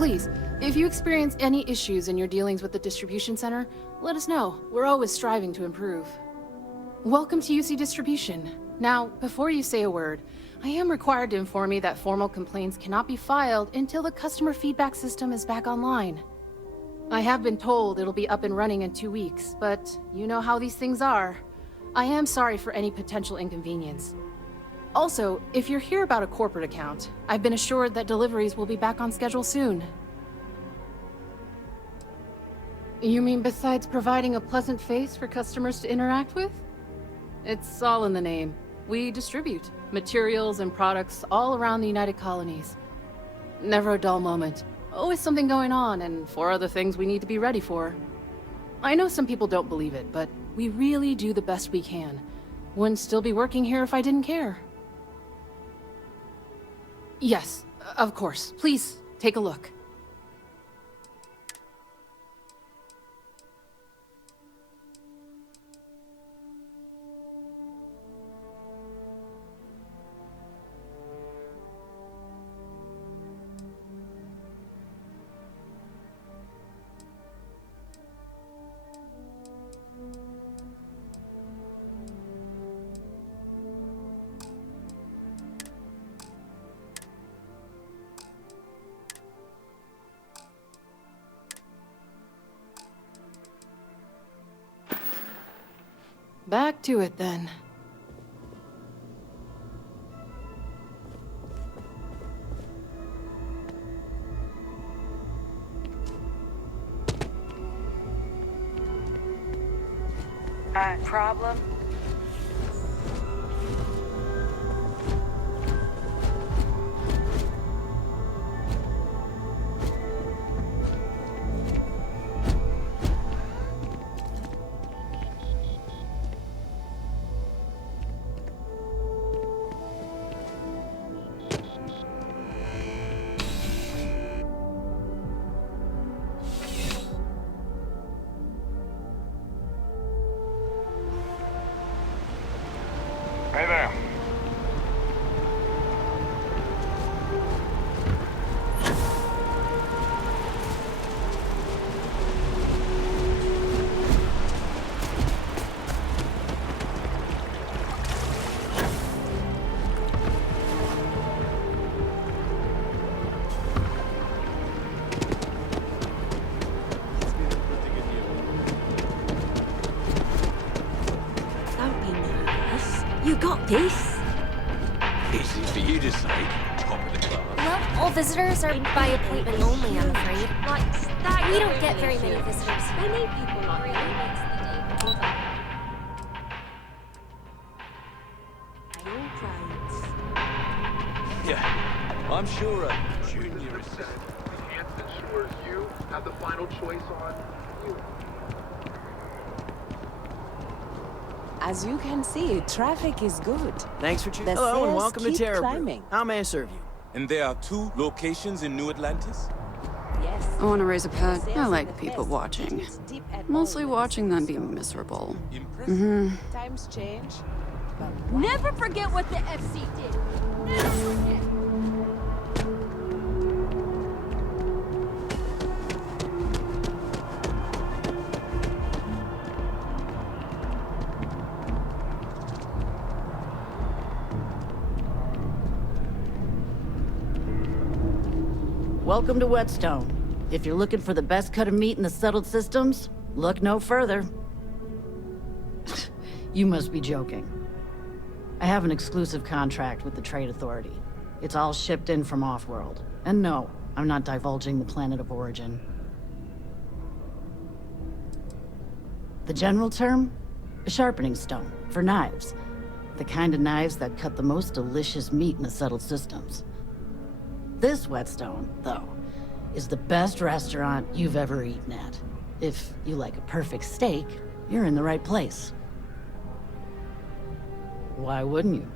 Please, if you experience any issues in your dealings with the distribution center, let us know. We're always striving to improve. Welcome to UC Distribution. Now, before you say a word, I am required to inform you that formal complaints cannot be filed until the customer feedback system is back online. I have been told it'll be up and running in 2 weeks, but you know how these things are. I am sorry for any potential inconvenience. Also, if you're here about a corporate account, I've been assured that deliveries will be back on schedule soon. You mean besides providing a pleasant face for customers to interact with? It's all in the name. We distribute materials and products all around the United Colonies. Never a dull moment. Always something going on, and 4 other things we need to be ready for. I know some people don't believe it, but we really do the best we can. Wouldn't still be working here if I didn't care. Yes, of course. Please, take a look. Back to it, then. Problem? Hey there. Don't be nervous. You got this. Easy for you to say. Top of the class. Well, all visitors are by appointment only, I'm afraid. We don't get very many visitors. We need people like you. All trades. Yeah, I'm sure a junior assistant. Enhanced ensures you have the final choice on you. As you can see, traffic is good. Thanks for choosing. The Hello and sales welcome to keep Terra Brew. climbing. How may I serve you? And there are 2 locations in New Atlantis? Yes. I want to raise a pet. The I sales like are the people best. watching. It is deep at Mostly all watching them be levels. miserable. Impressive. Times change, but Never forget what the FC did. Never forget. Welcome to Whetstone. If you're looking for the best cut of meat in the settled systems, look no further. You must be joking. I have an exclusive contract with the Trade Authority. It's all shipped in from off-world. And no, I'm not divulging the planet of origin. The general term? A sharpening stone, for knives. The kind of knives that cut the most delicious meat in the settled systems. This Whetstone, though, is the best restaurant you've ever eaten at. If you like a perfect steak, you're in the right place. Why wouldn't you?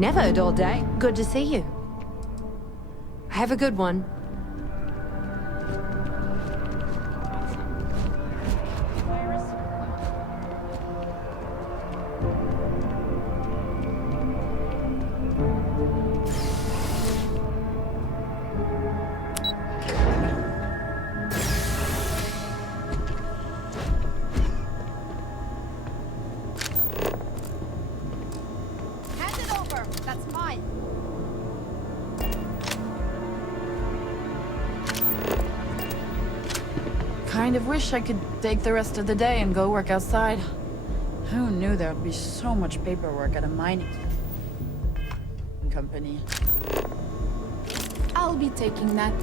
Never a dull day. Good to see you. Have a good one. Hand it over. That's mine. Kind of wish I could take the rest of the day and go work outside. Who knew there'd be so much paperwork at a mining company? I'll be taking that.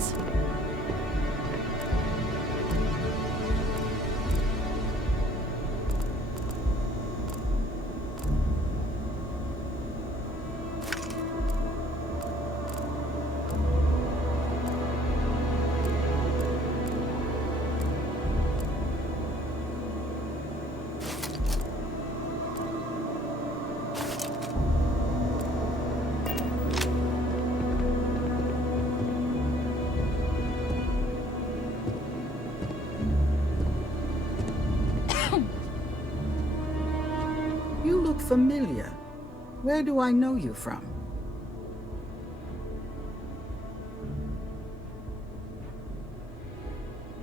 You look familiar. Where do I know you from?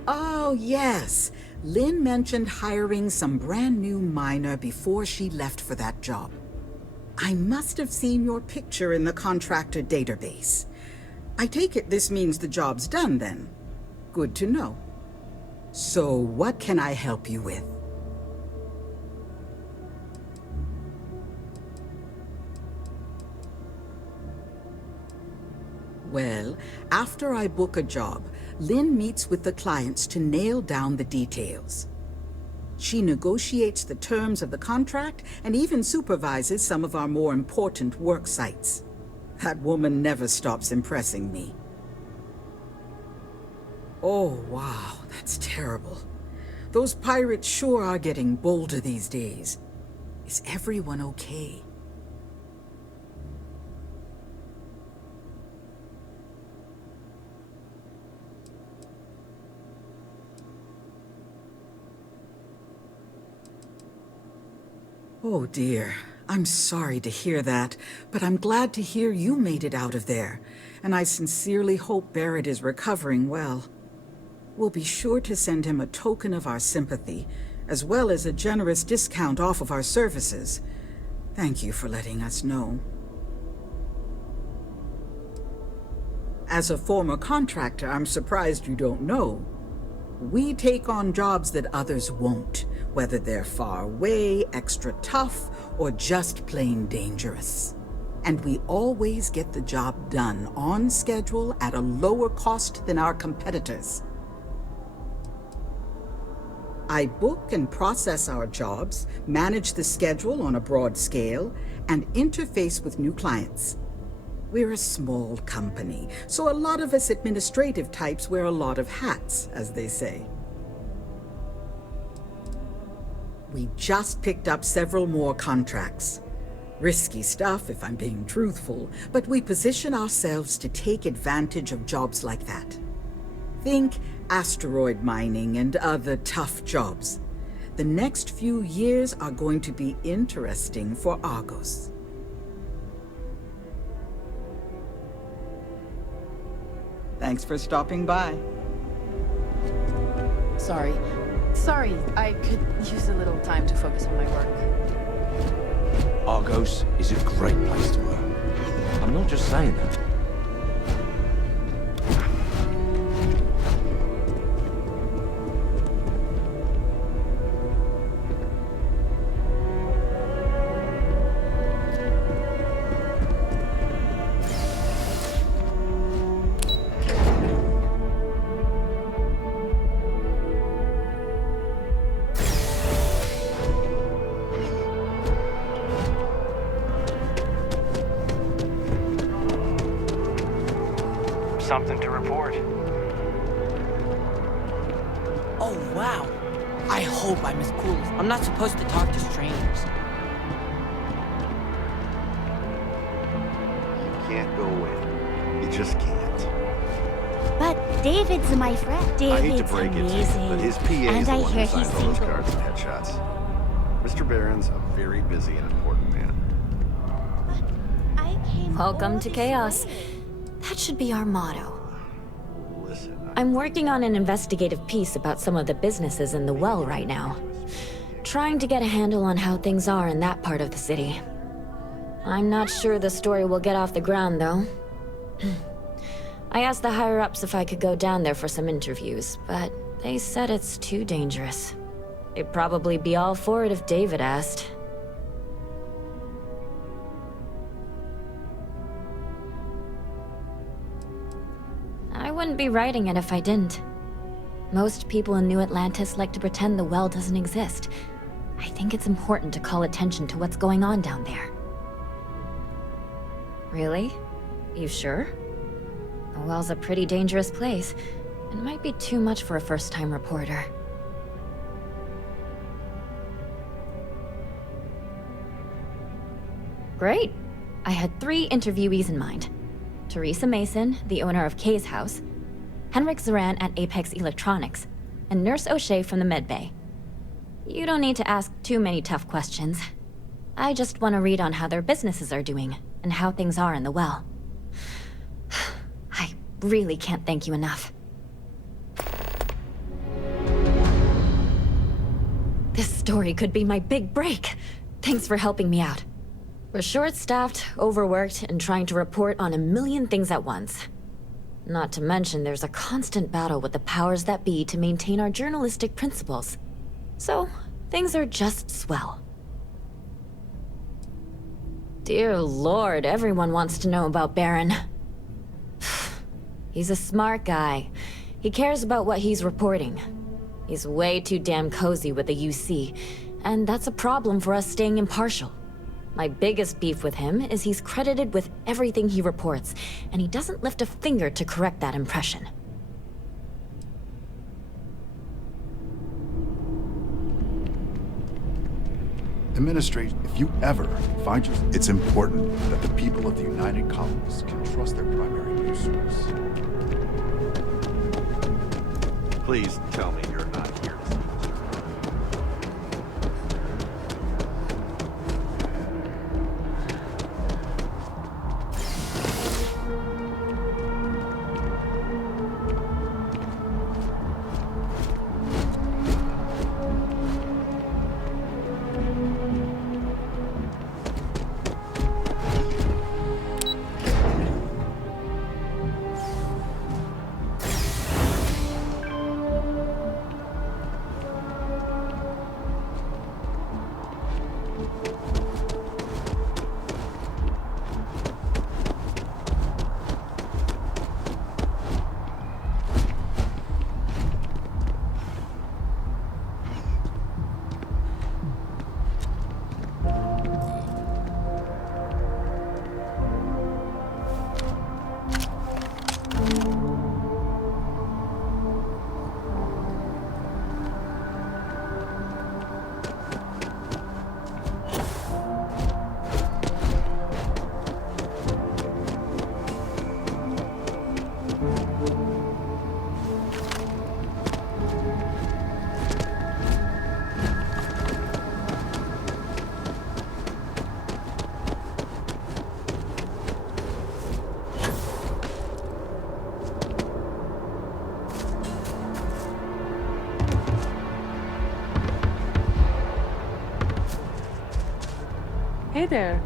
Oh, yes. Lynn mentioned hiring some brand new miner before she left for that job. I must have seen your picture in the contractor database. I take it this means the job's done then. Good to know. So, what can I help you with? Well, after I book a job, Lynn meets with the clients to nail down the details. She negotiates the terms of the contract and even supervises some of our more important work sites. That woman never stops impressing me. Oh, wow, that's terrible. Those pirates sure are getting bolder these days. Is everyone okay? Oh dear, I'm sorry to hear that, but I'm glad to hear you made it out of there, and I sincerely hope Barrett is recovering well. We'll be sure to send him a token of our sympathy, as well as a generous discount off of our services. Thank you for letting us know. As a former contractor, I'm surprised you don't know. We take on jobs that others won't, whether they're far away, extra tough, or just plain dangerous. And we always get the job done on schedule at a lower cost than our competitors. I book and process our jobs, manage the schedule on a broad scale, and interface with new clients. We're a small company, so a lot of us administrative types wear a lot of hats, as they say. We just picked up several more contracts. Risky stuff, if I'm being truthful, but we position ourselves to take advantage of jobs like that. Think asteroid mining and other tough jobs. The next few years are going to be interesting for Argos. Thanks for stopping by. Sorry, I could use a little time to focus on my work. Argos is a great place to work. I'm not just saying that. Something to report. Oh, wow. I hope I'm as cool as... I'm not supposed to talk to strangers. can't go in. You just can't. But David's my friend. I hate to David's break it to amazing. you, but his PA is And the I one who hear signs he's all those single. cards and headshots. Mr. Barron's a very busy and important man. I came Welcome all to this chaos. way. That should be our motto. Listen, I'm working on an investigative piece about some of the businesses in the well right now. Trying to get a handle on how things are in that part of the city. I'm not sure the story will get off the ground, though. I asked the higher-ups if I could go down there for some interviews, but they said it's too dangerous. They'd probably be all for it if David asked. I wouldn't be writing it if I didn't. Most people in New Atlantis like to pretend the well doesn't exist. I think it's important to call attention to what's going on down there. Really? You sure? The well's a pretty dangerous place. It might be too much for a first-time reporter. Great. I had 3 interviewees in mind. Teresa Mason, the owner of Kay's house, Henrik Zoran at Apex Electronics, and Nurse O'Shea from the med bay. You don't need to ask too many tough questions. I just want to read on how their businesses are doing, and how things are in the well. I really can't thank you enough. This story could be my big break. Thanks for helping me out. We're short-staffed, overworked, and trying to report on a million things at once. Not to mention there's a constant battle with the powers that be to maintain our journalistic principles. So, things are just swell. Dear Lord, everyone wants to know about Baron. He's a smart guy. He cares about what he's reporting. He's way too damn cozy with the UC, and that's a problem for us staying impartial. My biggest beef with him is he's credited with everything he reports, and he doesn't lift a finger to correct that impression. Administration, if you ever find your... It's important that the people of the United Colonies can trust their primary news source. please tell me you're not here to see Mr. Hey there.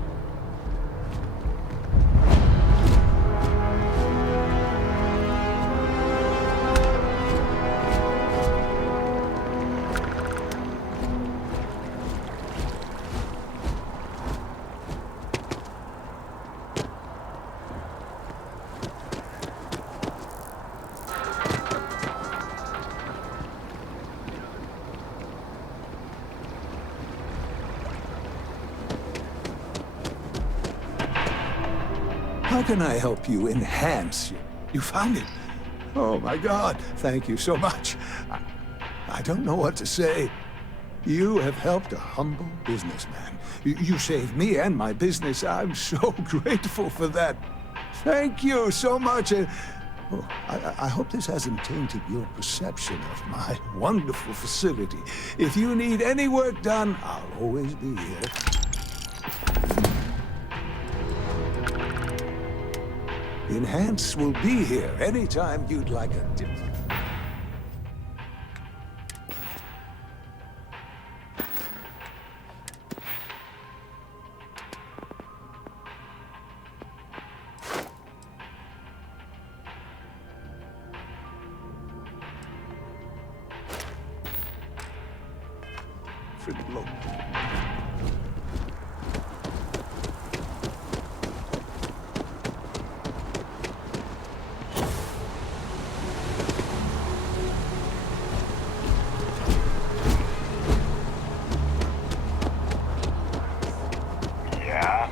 How can I help you enhance? You found it? Oh my God, thank you so much. I don't know what to say. You have helped a humble businessman. You saved me and my business. I'm so grateful for that. Thank you so much. I hope this hasn't tainted your perception of my wonderful facility. If you need any work done, I'll always be here. Enhance will be here anytime you'd like a dip. Look. Yeah?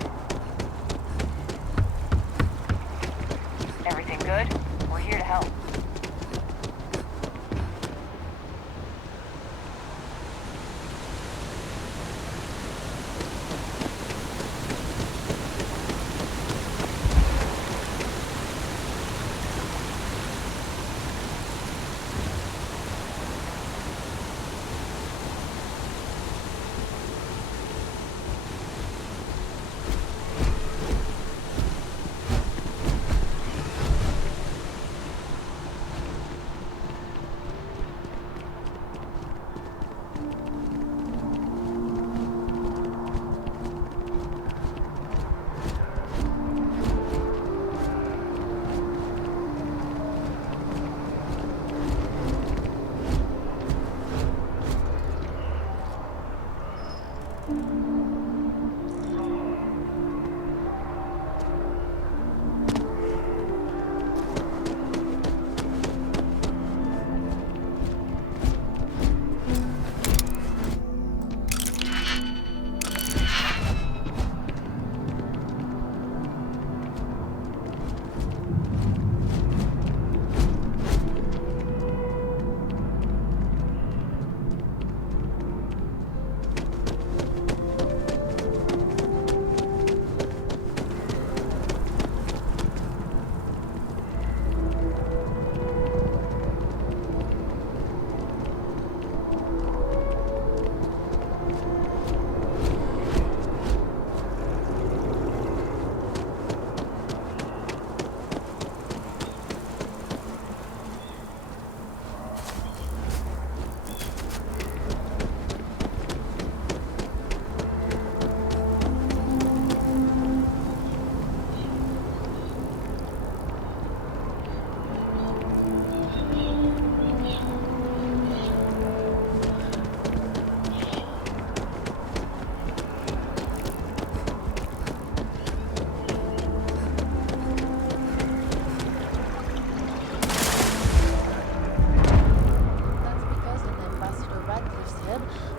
Everything good? We're here to help.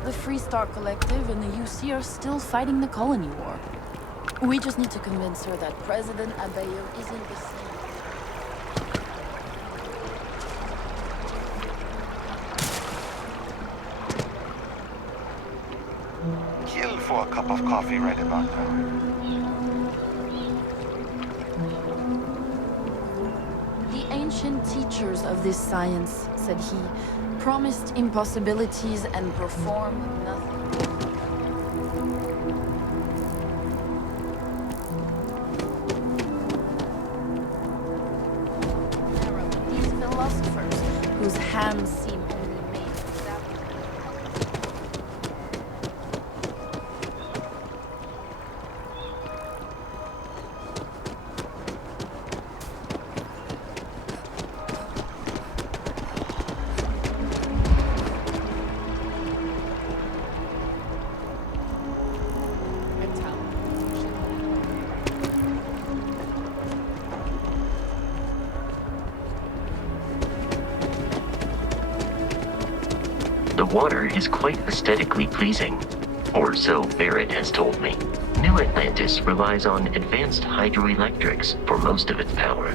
The Freestar Collective and the UC are still fighting the colony war. We just need to convince her that President Abayo isn't the same. Kill for a cup of coffee right about now. The ancient teachers of this science, said he, promised impossibilities and performed nothing. These philosophers, whose hands seem only made for that. The water is quite aesthetically pleasing, or so Barrett has told me. New Atlantis relies on advanced hydroelectrics for most of its power.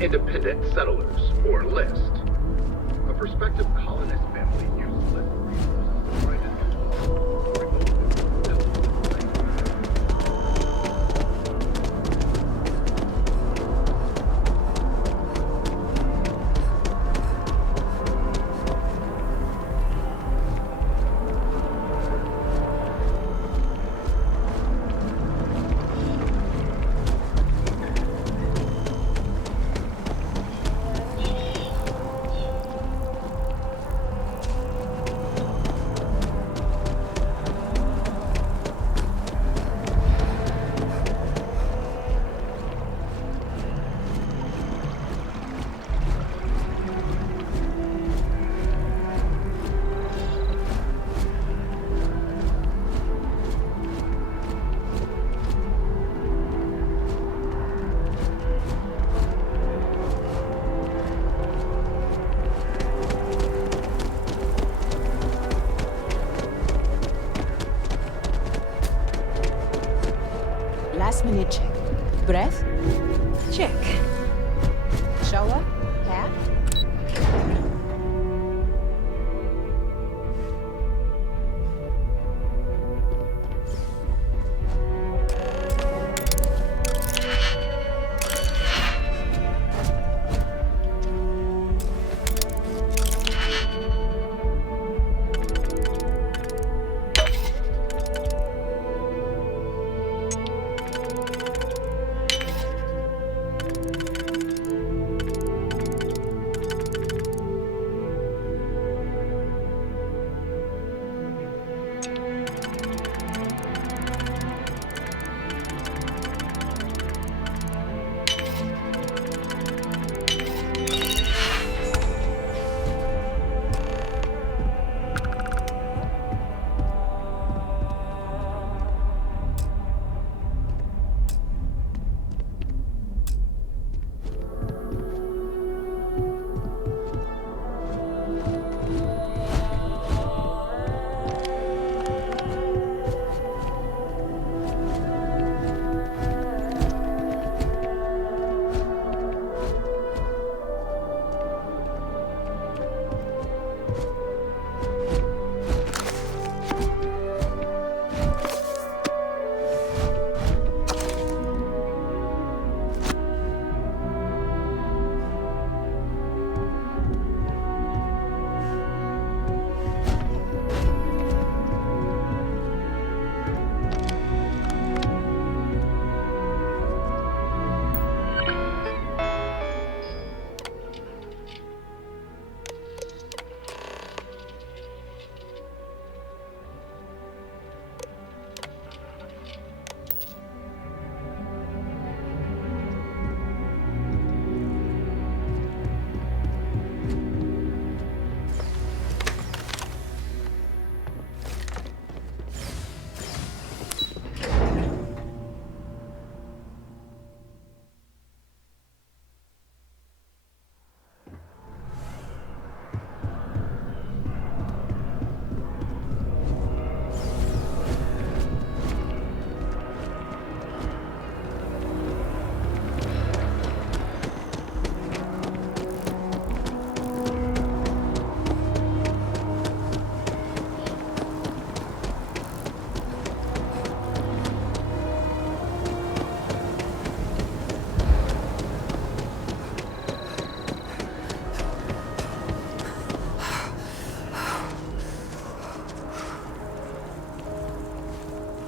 independent settlers, or list. A prospective colonist family used list resources to try to do remote Last minute check. Breath? Check. Shower? Hair?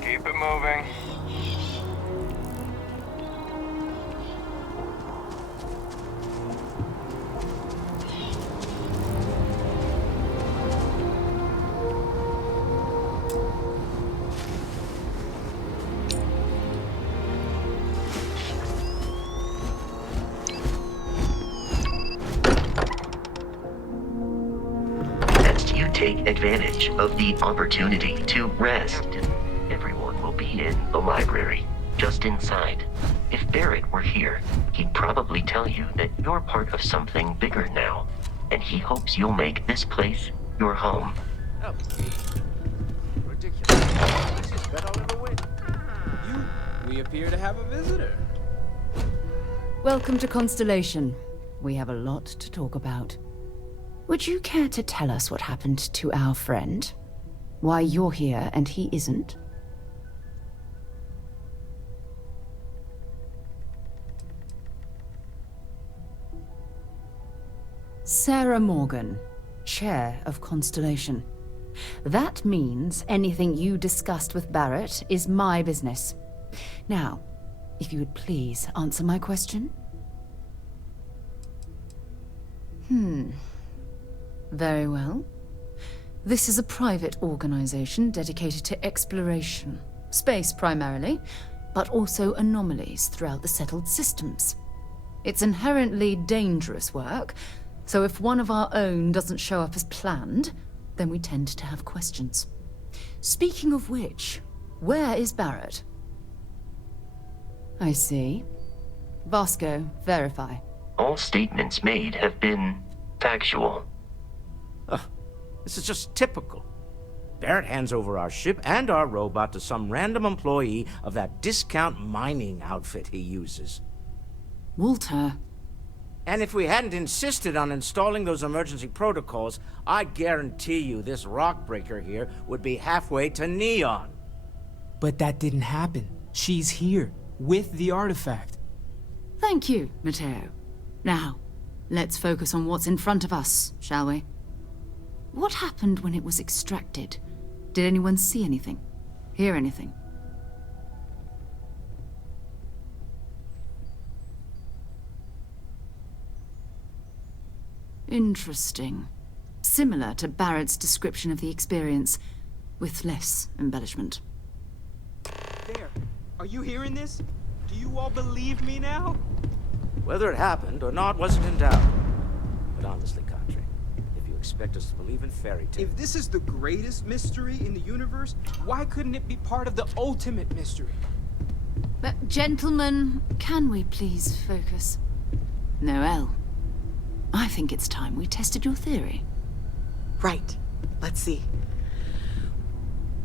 Keep it moving. As you take advantage of the opportunity to rest, everyone will be in the library, just inside. If Barrett were here, he'd probably tell you that you're part of something bigger now, and he hopes you'll make this place your home. Oh, ridiculous. This is bet I'll ever win. We appear to have a visitor. Welcome to Constellation. We have a lot to talk about. Would you care to tell us what happened to our friend? Why you're here and he isn't? Sarah Morgan, Chair of Constellation. That means anything you discussed with Barrett is my business. Now, if you would please answer my question. Very well. This is a private organization dedicated to exploration. Space primarily, but also anomalies throughout the settled systems. It's inherently dangerous work, so if one of our own doesn't show up as planned, then we tend to have questions. Speaking of which, where is Barrett? I see. Vasco, verify. All statements made have been factual. This is just typical. Barrett hands over our ship and our robot to some random employee of that discount mining outfit he uses. Walter. And if we hadn't insisted on installing those emergency protocols, I guarantee you this rock breaker here would be halfway to Neon. But that didn't happen. She's here, with the artifact. Thank you, Matteo. Now, let's focus on what's in front of us, shall we? What happened when it was extracted? Did anyone see anything? Hear anything? Interesting. Similar to Barrett's description of the experience, with less embellishment. There. Are you hearing this? Do you all believe me now? Whether it happened or not wasn't in doubt. But honestly, Country, if you expect us to believe in fairy tales... If this is the greatest mystery in the universe, why couldn't it be part of the ultimate mystery? But, gentlemen, can we please focus? Noel, I think it's time we tested your theory. Right. Let's see.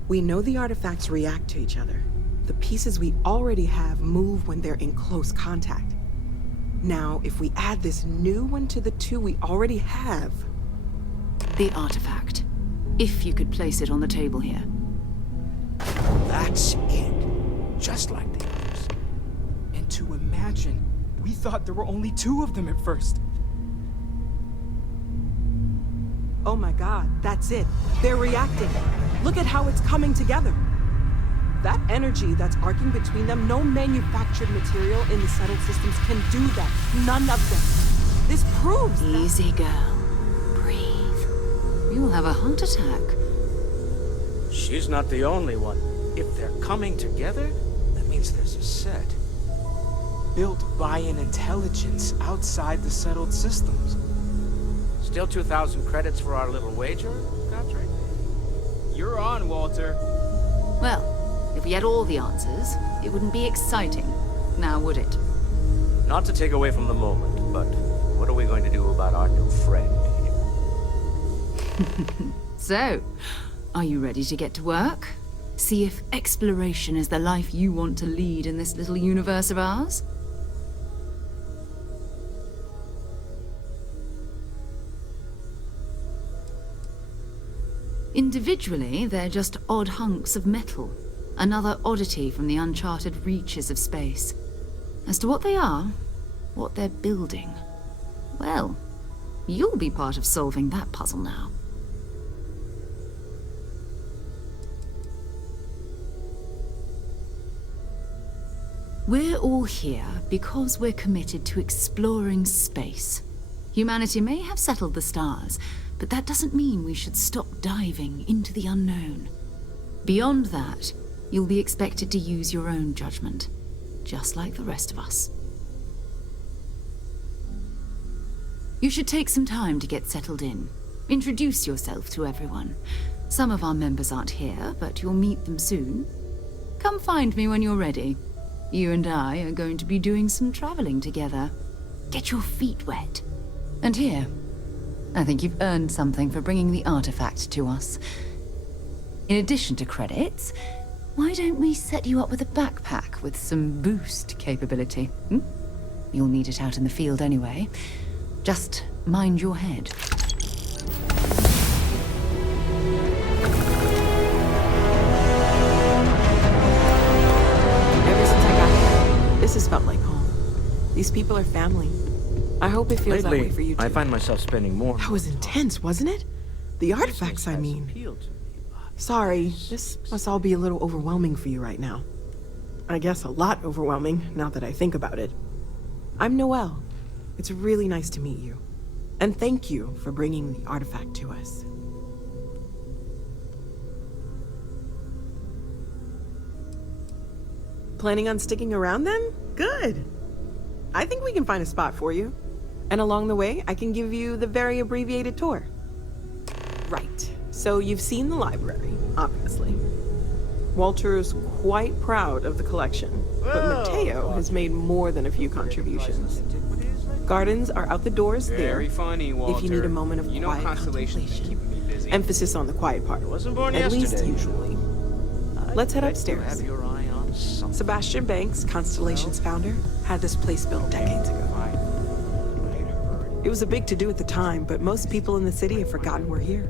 We know the artifacts react to each other. The pieces we already have move when they're in close contact. Now, if we add this new one to the two we already have... The artifact. If you could place it on the table here. That's it. Just like the others. And to imagine, we thought there were only 2 of them at first. Oh my god, that's it. They're reacting. Look at how it's coming together. That energy that's arcing between them, no manufactured material in the settled systems can do that. None of them. This proves that... Easy, girl. Breathe. You'll have a heart attack. She's not the only one. If they're coming together, that means there's a set. Built by an intelligence outside the settled systems. Still 2,000 credits for our little wager, Country? You're on, Walter. Well, if we had all the answers, it wouldn't be exciting, now would it? Not to take away from the moment, but what are we going to do about our new friend here? So, are you ready to get to work? See if exploration is the life you want to lead in this little universe of ours? Individually, they're just odd hunks of metal. Another oddity from the uncharted reaches of space. As to what they are, what they're building, well, you'll be part of solving that puzzle now. We're all here because we're committed to exploring space. Humanity may have settled the stars, but that doesn't mean we should stop diving into the unknown. Beyond that, you'll be expected to use your own judgment, just like the rest of us. You should take some time to get settled in. Introduce yourself to everyone. Some of our members aren't here, but you'll meet them soon. Come find me when you're ready. You and I are going to be doing some traveling together. Get your feet wet. And here, I think you've earned something for bringing the artifact to us. In addition to credits, why don't we set you up with a backpack with some boost capability, You'll need it out in the field anyway. Just mind your head. Ever since I got here, this has felt like home. These people are family. I hope it feels that way for you too. I find myself spending more. That was intense, wasn't it? The artifacts, I mean. Sorry, this must all be a little overwhelming for you right now. I guess a lot overwhelming, now that I think about it. I'm Noelle. It's really nice to meet you. And thank you for bringing the artifact to us. Planning on sticking around then? Good. I think we can find a spot for you. And along the way, I can give you the very abbreviated tour. Right. So you've seen the library, obviously. Walter's quite proud of the collection, but Mateo has made more than a few contributions. Gardens are out the doors there. Very funny, Walter. If you need a moment of quiet contemplation. Emphasis on the quiet part. Wasn't born at least yesterday. Usually. Let's head upstairs. Have your eye on something. Sebastian Banks, Constellation's founder, had this place built decades ago. It was a big to-do at the time, but most people in the city have forgotten we're here.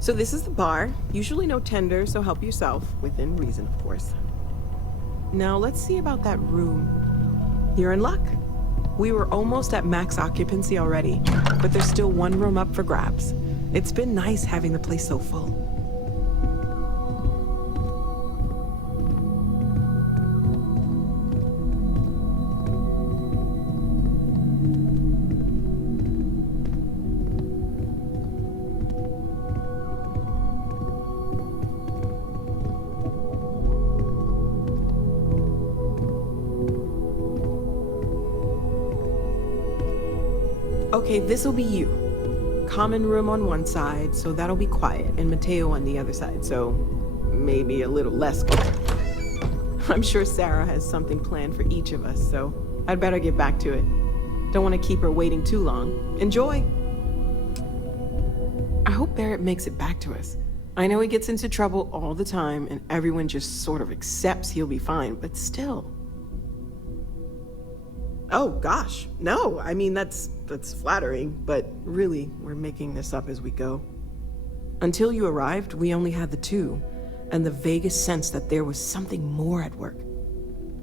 So this is the bar. Usually no tender, so help yourself, within reason, of course. Now let's see about that room. You're in luck. We were almost at max occupancy already, but there's still one room up for grabs. It's been nice having the place so full. Okay, this'll be you. Common room on one side, so that'll be quiet, and Mateo on the other side, so maybe a little less quiet. I'm sure Sarah has something planned for each of us, so I'd better get back to it. Don't want to keep her waiting too long. Enjoy! I hope Barrett makes it back to us. I know he gets into trouble all the time, and everyone just sort of accepts he'll be fine, but still. Oh, gosh, no. I mean, that's flattering, but really, we're making this up as we go. Until you arrived, we only had the two, and the vaguest sense that there was something more at work.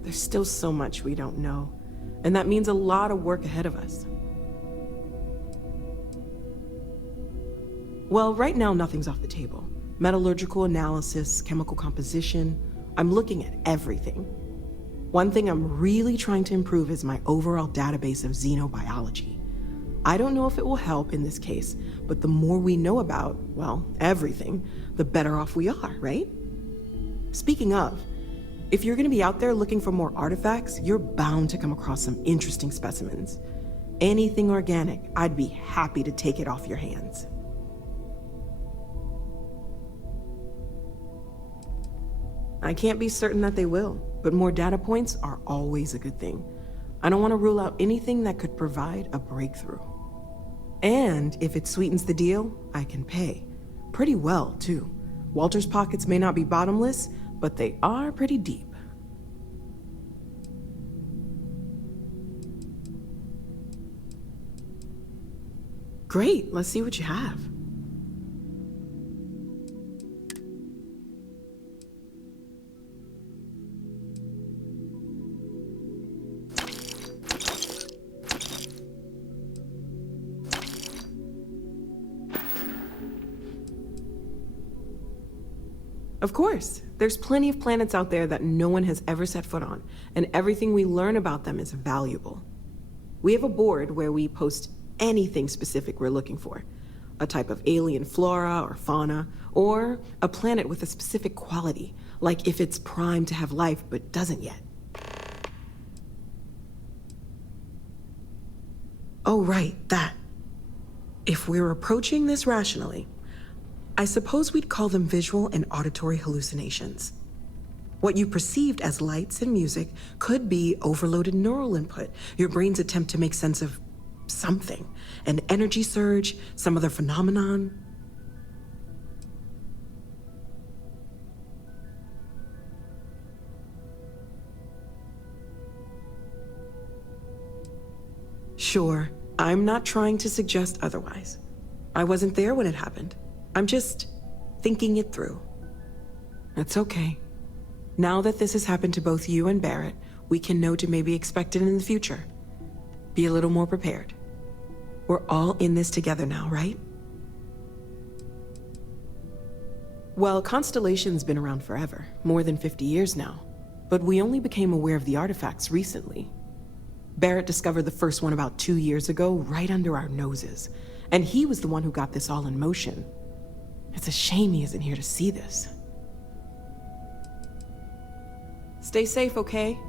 There's still so much we don't know, and that means a lot of work ahead of us. Well, right now, nothing's off the table. Metallurgical analysis, chemical composition, I'm looking at everything. One thing I'm really trying to improve is my overall database of xenobiology. I don't know if it will help in this case, but the more we know about, well, everything, the better off we are, right? Speaking of, if you're gonna be out there looking for more artifacts, you're bound to come across some interesting specimens. Anything organic, I'd be happy to take it off your hands. I can't be certain that they will, but more data points are always a good thing. I don't want to rule out anything that could provide a breakthrough. And if it sweetens the deal, I can pay. Pretty well, too. Walter's pockets may not be bottomless, but they are pretty deep. Great, let's see what you have. Of course, there's plenty of planets out there that no one has ever set foot on, and everything we learn about them is valuable. We have a board where we post anything specific we're looking for. a type of alien flora or fauna, or a planet with a specific quality, like if it's primed to have life but doesn't yet. Oh, right, that. If we're approaching this rationally, I suppose we'd call them visual and auditory hallucinations. What you perceived as lights and music could be overloaded neural input, your brain's attempt to make sense of something, an energy surge, some other phenomenon. Sure, I'm not trying to suggest otherwise. I wasn't there when it happened. I'm just thinking it through. That's okay. Now that this has happened to both you and Barrett, we can know to maybe expect it in the future. Be a little more prepared. We're all in this together now, right? Well, Constellation's been around forever, more than 50 years now. But we only became aware of the artifacts recently. Barrett discovered the first one about 2 years ago, right under our noses. And he was the one who got this all in motion. It's a shame he isn't here to see this. Stay safe, okay?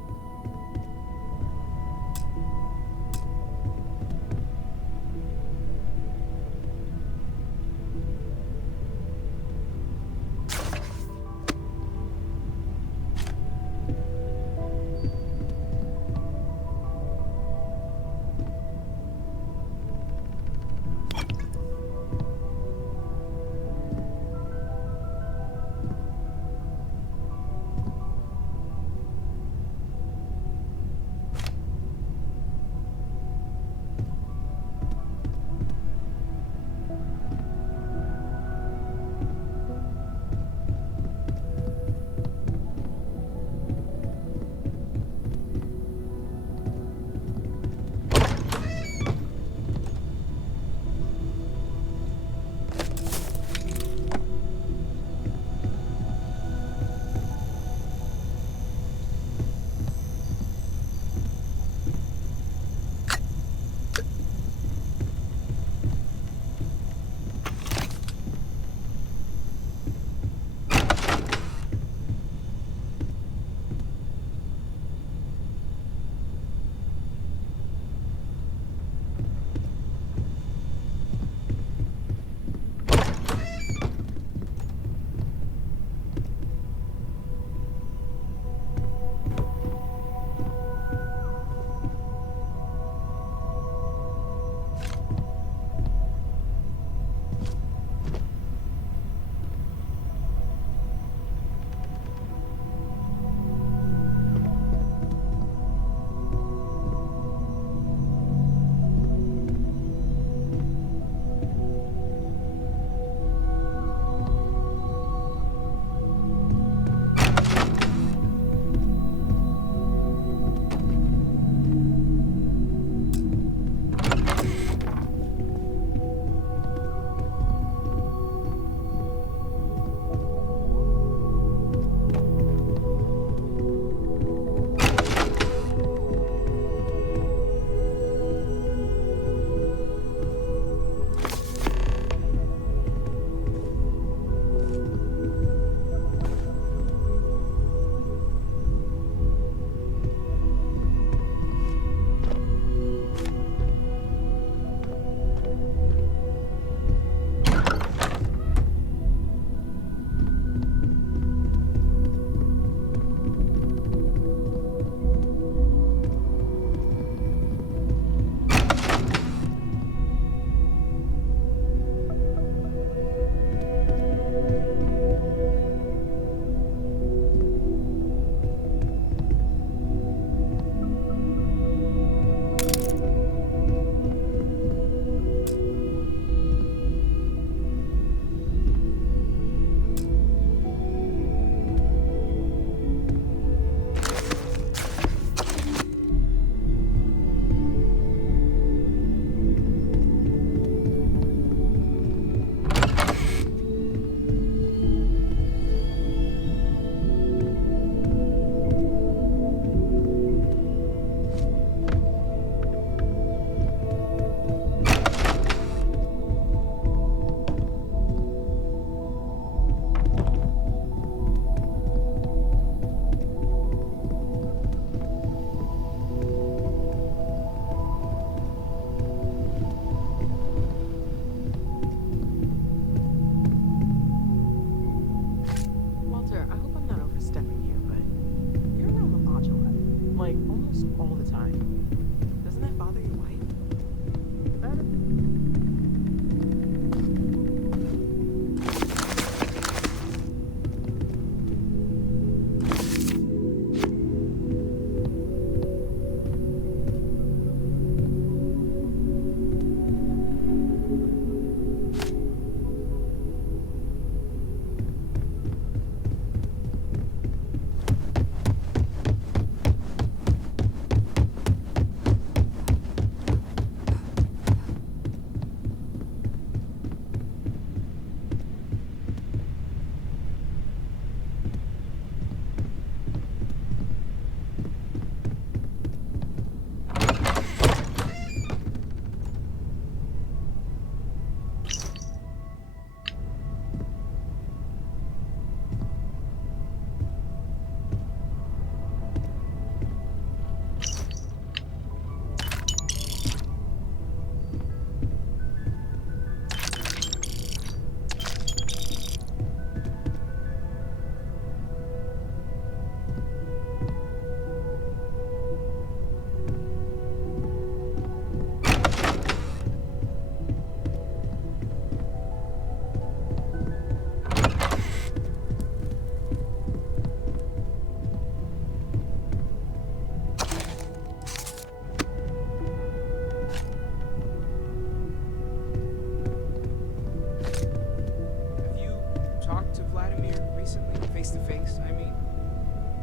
to face, I mean.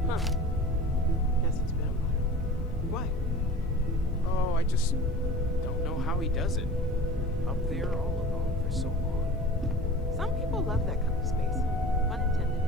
Huh. Guess it's been a while. Why? Oh, I just don't know how he does it. Up there all alone for so long. Some people love that kind of space. Pun intended.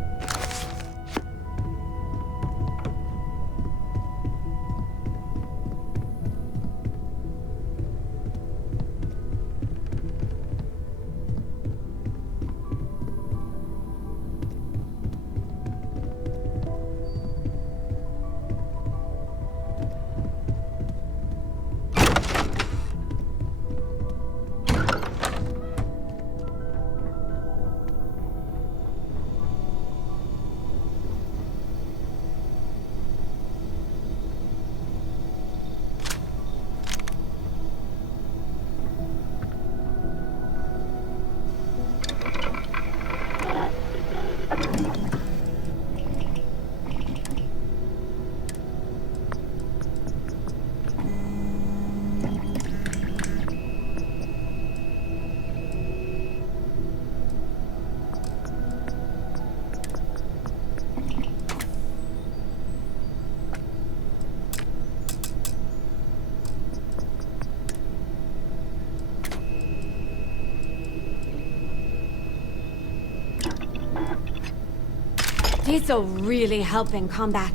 This'll really help in combat.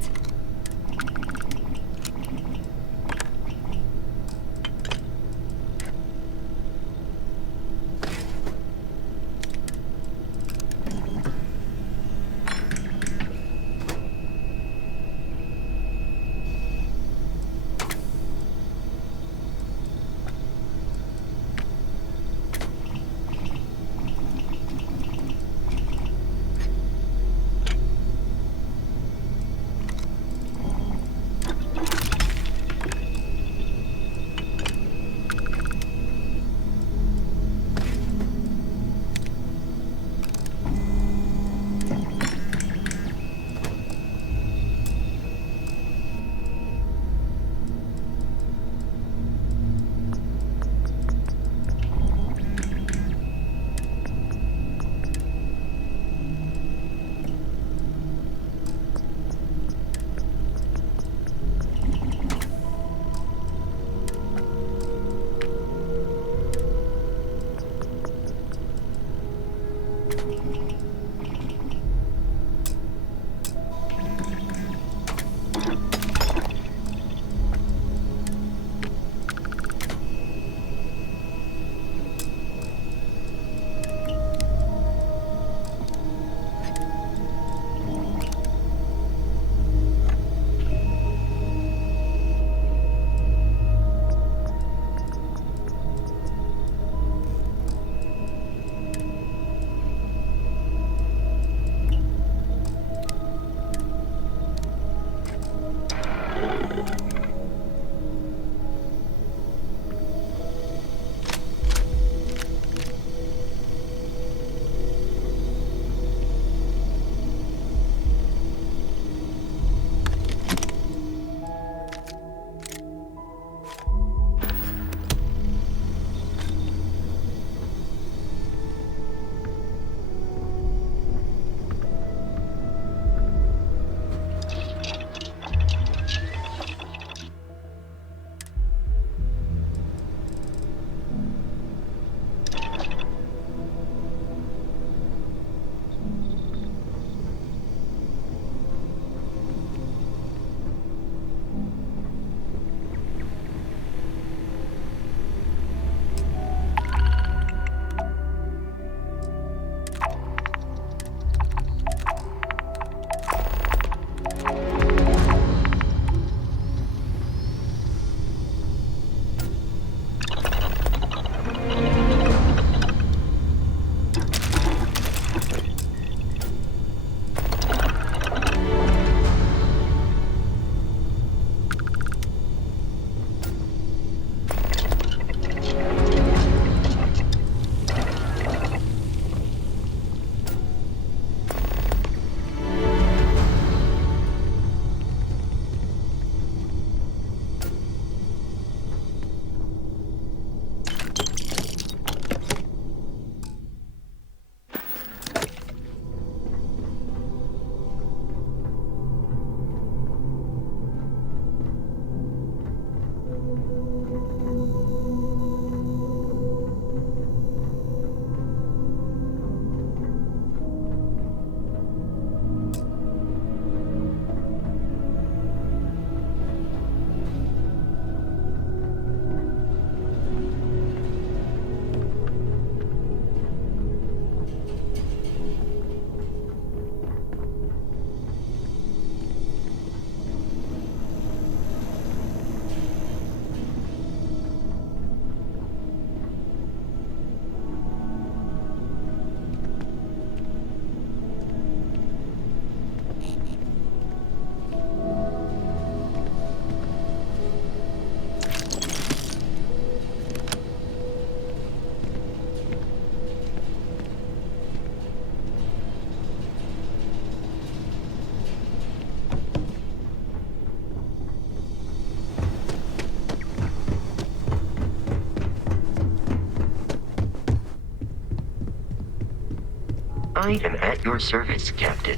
I am at your service, Captain.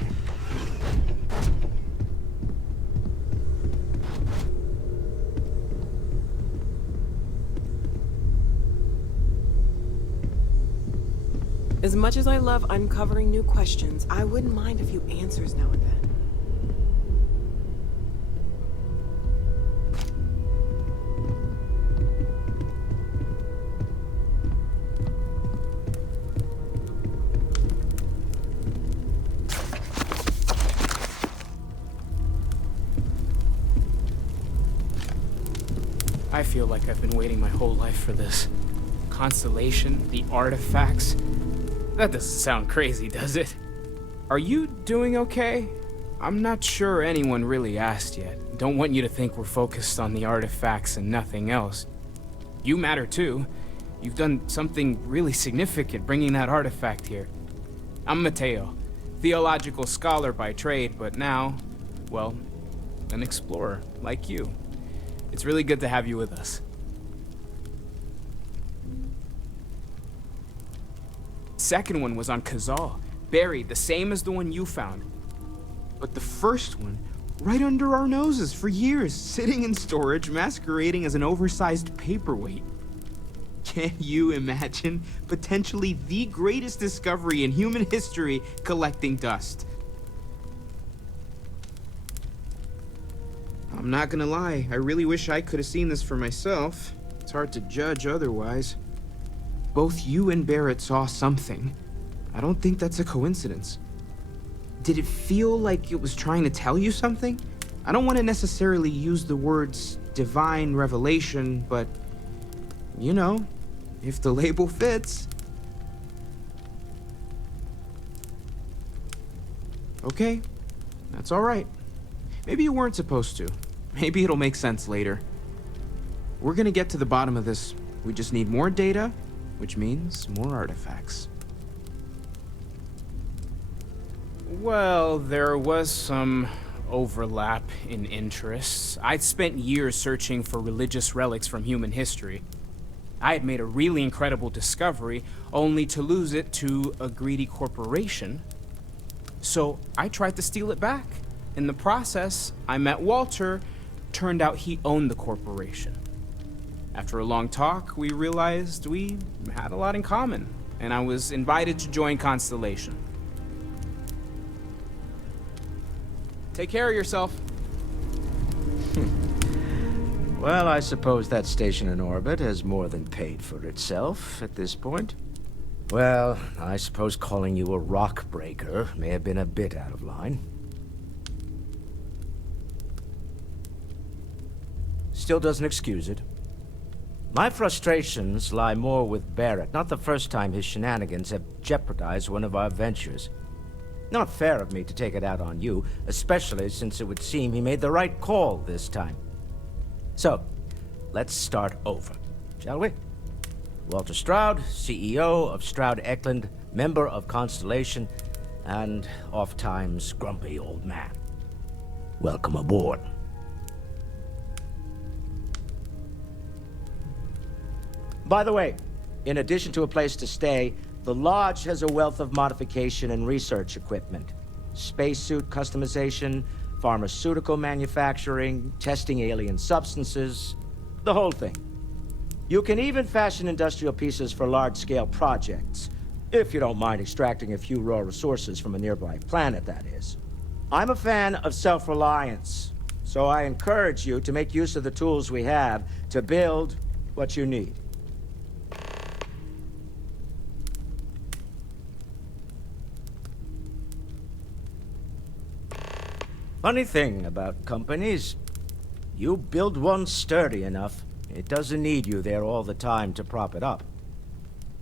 As much as I love uncovering new questions, I wouldn't mind a few answers now and then. I feel like I've been waiting my whole life for this. Constellation, the artifacts. That doesn't sound crazy, does it? Are you doing okay? I'm not sure anyone really asked yet. Don't want you to think we're focused on the artifacts and nothing else. You matter too. You've done something really significant bringing that artifact here. I'm Mateo, theological scholar by trade, but now, well, an explorer like you. It's really good to have you with us. Second one was on Kazal, buried, the same as the one you found. But the first one, right under our noses for years, sitting in storage, masquerading as an oversized paperweight. Can you imagine potentially the greatest discovery in human history collecting dust? I'm not gonna lie, I really wish I could have seen this for myself. It's hard to judge otherwise. Both you and Barrett saw something. I don't think that's a coincidence. Did it feel like it was trying to tell you something? I don't want to necessarily use the words divine revelation, but you know, if the label fits. Okay, that's all right. Maybe you weren't supposed to. Maybe it'll make sense later. We're gonna get to the bottom of this. We just need more data, which means more artifacts. Well, there was some overlap in interests. I'd spent years searching for religious relics from human history. I had made a really incredible discovery, only to lose it to a greedy corporation. So I tried to steal it back. In the process, I met Walter. Turned out he owned the corporation. After a long talk, we realized we had a lot in common, and I was invited to join Constellation. Take care of yourself. Well, I suppose that station in orbit has more than paid for itself at this point. Well, I suppose calling you a rock breaker may have been a bit out of line. Still doesn't excuse it. My frustrations lie more with Barrett. Not the first time his shenanigans have jeopardized one of our ventures. Not fair of me to take it out on you, especially since it would seem he made the right call this time. So, let's start over, shall we? Walter Stroud, CEO of Stroud Eklund, member of Constellation, and oft-times grumpy old man. Welcome aboard. By the way, in addition to a place to stay, the Lodge has a wealth of modification and research equipment. Spacesuit customization, pharmaceutical manufacturing, testing alien substances, the whole thing. You can even fashion industrial pieces for large-scale projects, if you don't mind extracting a few raw resources from a nearby planet, that is. I'm a fan of self-reliance, so I encourage you to make use of the tools we have to build what you need. Funny thing about companies, you build one sturdy enough, it doesn't need you there all the time to prop it up.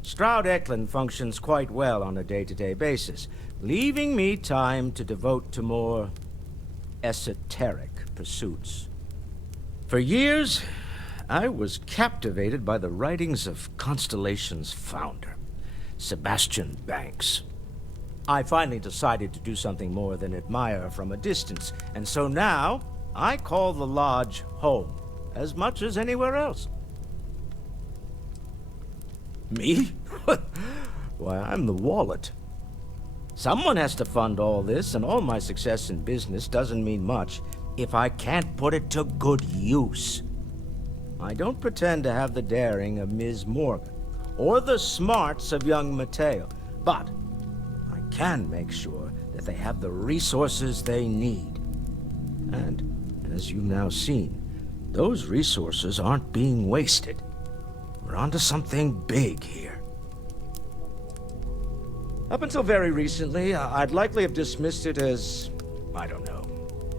Stroud Eklund functions quite well on a day-to-day basis, leaving me time to devote to more esoteric pursuits. For years, I was captivated by the writings of Constellation's founder, Sebastian Banks. I finally decided to do something more than admire from a distance, and so now I call the Lodge home, as much as anywhere else. Me? Why, I'm the wallet. Someone has to fund all this, and all my success in business doesn't mean much if I can't put it to good use. I don't pretend to have the daring of Ms. Morgan, or the smarts of young Mateo, but I can make sure that they have the resources they need. And, as you've now seen, those resources aren't being wasted. We're onto something big here. Up until very recently, I'd likely have dismissed it as, I don't know,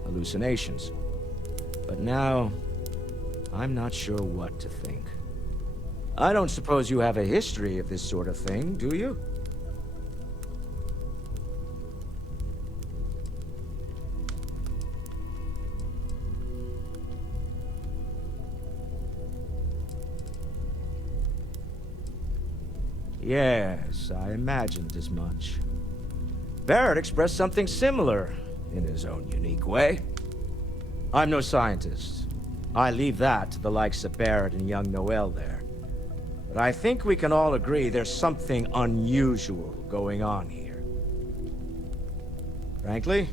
hallucinations. But now, I'm not sure what to think. I don't suppose you have a history of this sort of thing, do you? Yes, I imagined as much. Barrett expressed something similar, in his own unique way. I'm no scientist. I leave that to the likes of Barrett and young Noel there. But I think we can all agree there's something unusual going on here. Frankly,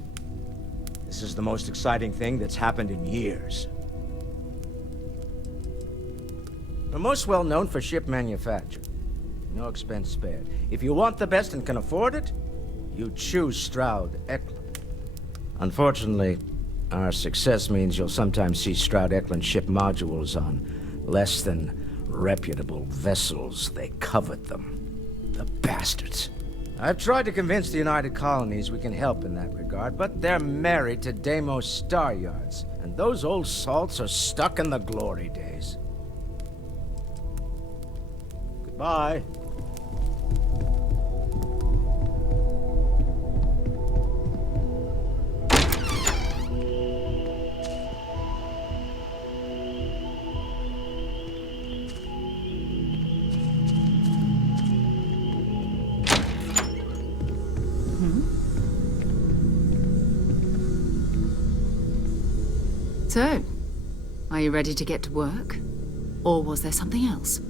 this is the most exciting thing that's happened in years. We're most well known for ship manufacture. No expense spared. If you want the best and can afford it, you choose Stroud-Eklund. Unfortunately, our success means you'll sometimes see Stroud-Eklund ship modules on less than reputable vessels. They covet them. The bastards. I've tried to convince the United Colonies we can help in that regard, but they're married to Deimos Star Yards, and those old salts are stuck in the glory days. Goodbye. So, are you ready to get to work? Or was there something else?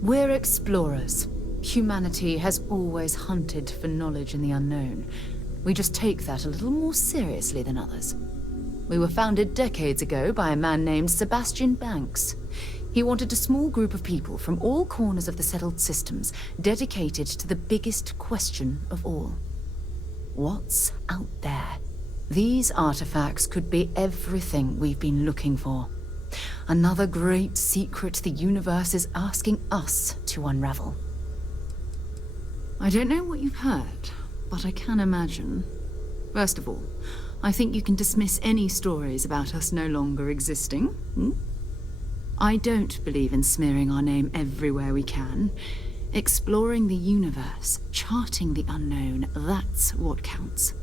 We're explorers. Humanity has always hunted for knowledge in the unknown. We just take that a little more seriously than others. We were founded decades ago by a man named Sebastian Banks. He wanted a small group of people from all corners of the settled systems dedicated to the biggest question of all. What's out there? These artifacts could be everything we've been looking for. Another great secret the universe is asking us to unravel. I don't know what you've heard, but I can imagine. First of all, I think you can dismiss any stories about us no longer existing. I don't believe in smearing our name everywhere we can. Exploring the universe, charting the unknown, that's what counts.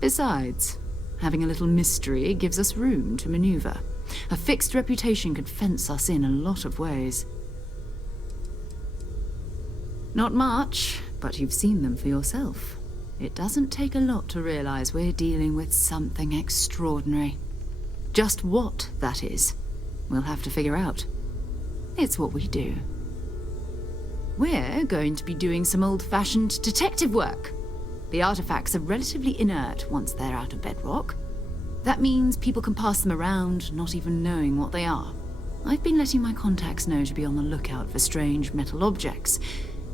Besides, having a little mystery gives us room to maneuver. A fixed reputation could fence us in a lot of ways. Not much, but you've seen them for yourself. It doesn't take a lot to realize we're dealing with something extraordinary. Just what that is, we'll have to figure out. It's what we do. We're going to be doing some old-fashioned detective work. The artifacts are relatively inert once they're out of bedrock. That means people can pass them around, not even knowing what they are. I've been letting my contacts know to be on the lookout for strange metal objects.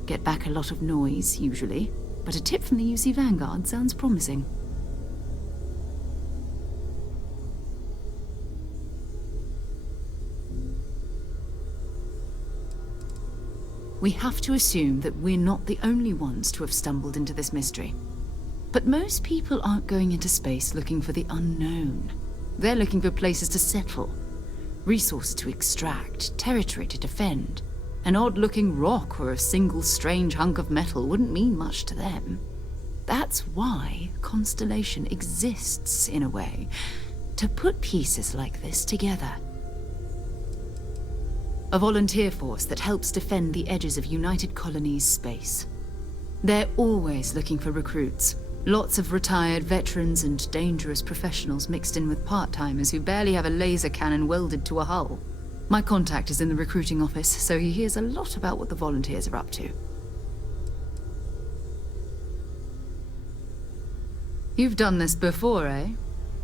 Get back a lot of noise, usually, but a tip from the UC Vanguard sounds promising. We have to assume that we're not the only ones to have stumbled into this mystery. But most people aren't going into space looking for the unknown. They're looking for places to settle, resources to extract, territory to defend. An odd-looking rock or a single strange hunk of metal wouldn't mean much to them. That's why Constellation exists, in a way, to put pieces like this together. A volunteer force that helps defend the edges of United Colonies space. They're always looking for recruits. Lots of retired veterans and dangerous professionals mixed in with part-timers who barely have a laser cannon welded to a hull. My contact is in the recruiting office, so he hears a lot about what the volunteers are up to. You've done this before, eh?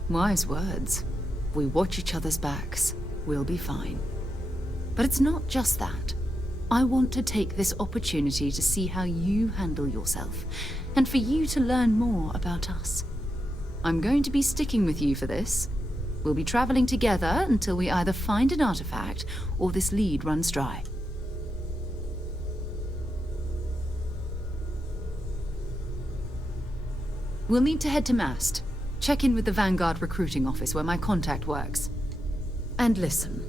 Wise words. If we watch each other's backs, we'll be fine. But it's not just that. I want to take this opportunity to see how you handle yourself, and for you to learn more about us. I'm going to be sticking with you for this. We'll be traveling together until we either find an artifact or this lead runs dry. We'll need to head to Mast. Check in with the Vanguard recruiting office where my contact works. And listen,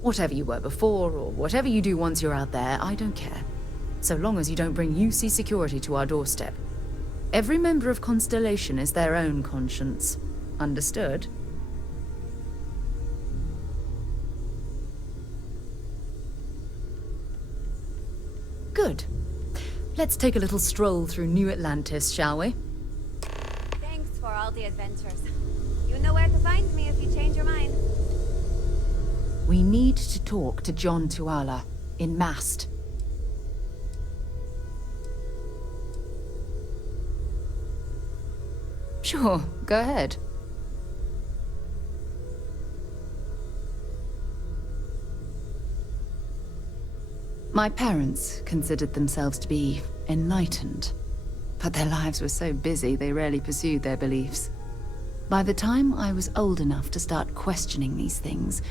whatever you were before or whatever you do once you're out there, I don't care. So long as you don't bring UC security to our doorstep. Every member of Constellation is their own conscience. Understood? Good. Let's take a little stroll through New Atlantis, shall we? Thanks for all the adventures. You know where to find me if you change your mind. We need to talk to John Tuala in Mast. Sure, go ahead. My parents considered themselves to be enlightened, but their lives were so busy they rarely pursued their beliefs. By the time I was old enough to start questioning these things,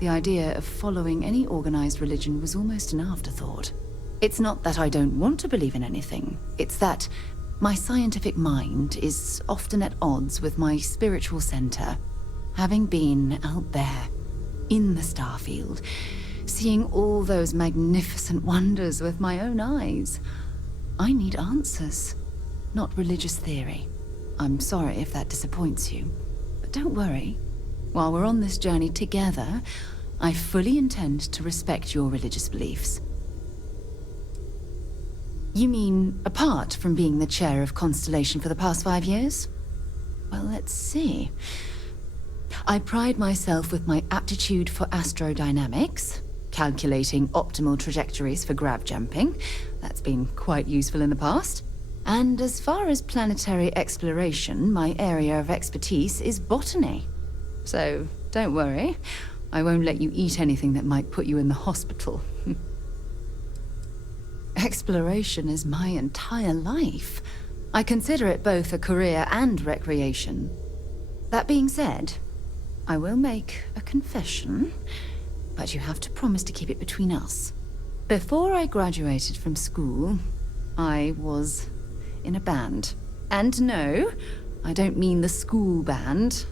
the idea of following any organized religion was almost an afterthought. It's not that I don't want to believe in anything, it's that my scientific mind is often at odds with my spiritual center. Having been out there, in the Starfield, seeing all those magnificent wonders with my own eyes, I need answers, not religious theory. I'm sorry if that disappoints you, but don't worry. While we're on this journey together, I fully intend to respect your religious beliefs. You mean, apart from being the chair of Constellation for the past 5 years? Well, let's see. I pride myself with my aptitude for astrodynamics, calculating optimal trajectories for grav jumping. That's been quite useful in the past. And as far as planetary exploration, my area of expertise is botany. So, don't worry. I won't let you eat anything that might put you in the hospital. Exploration is my entire life. I consider it both a career and recreation. That being said, I will make a confession, but you have to promise to keep it between us. Before I graduated from school, I was in a band. And no, I don't mean the school band.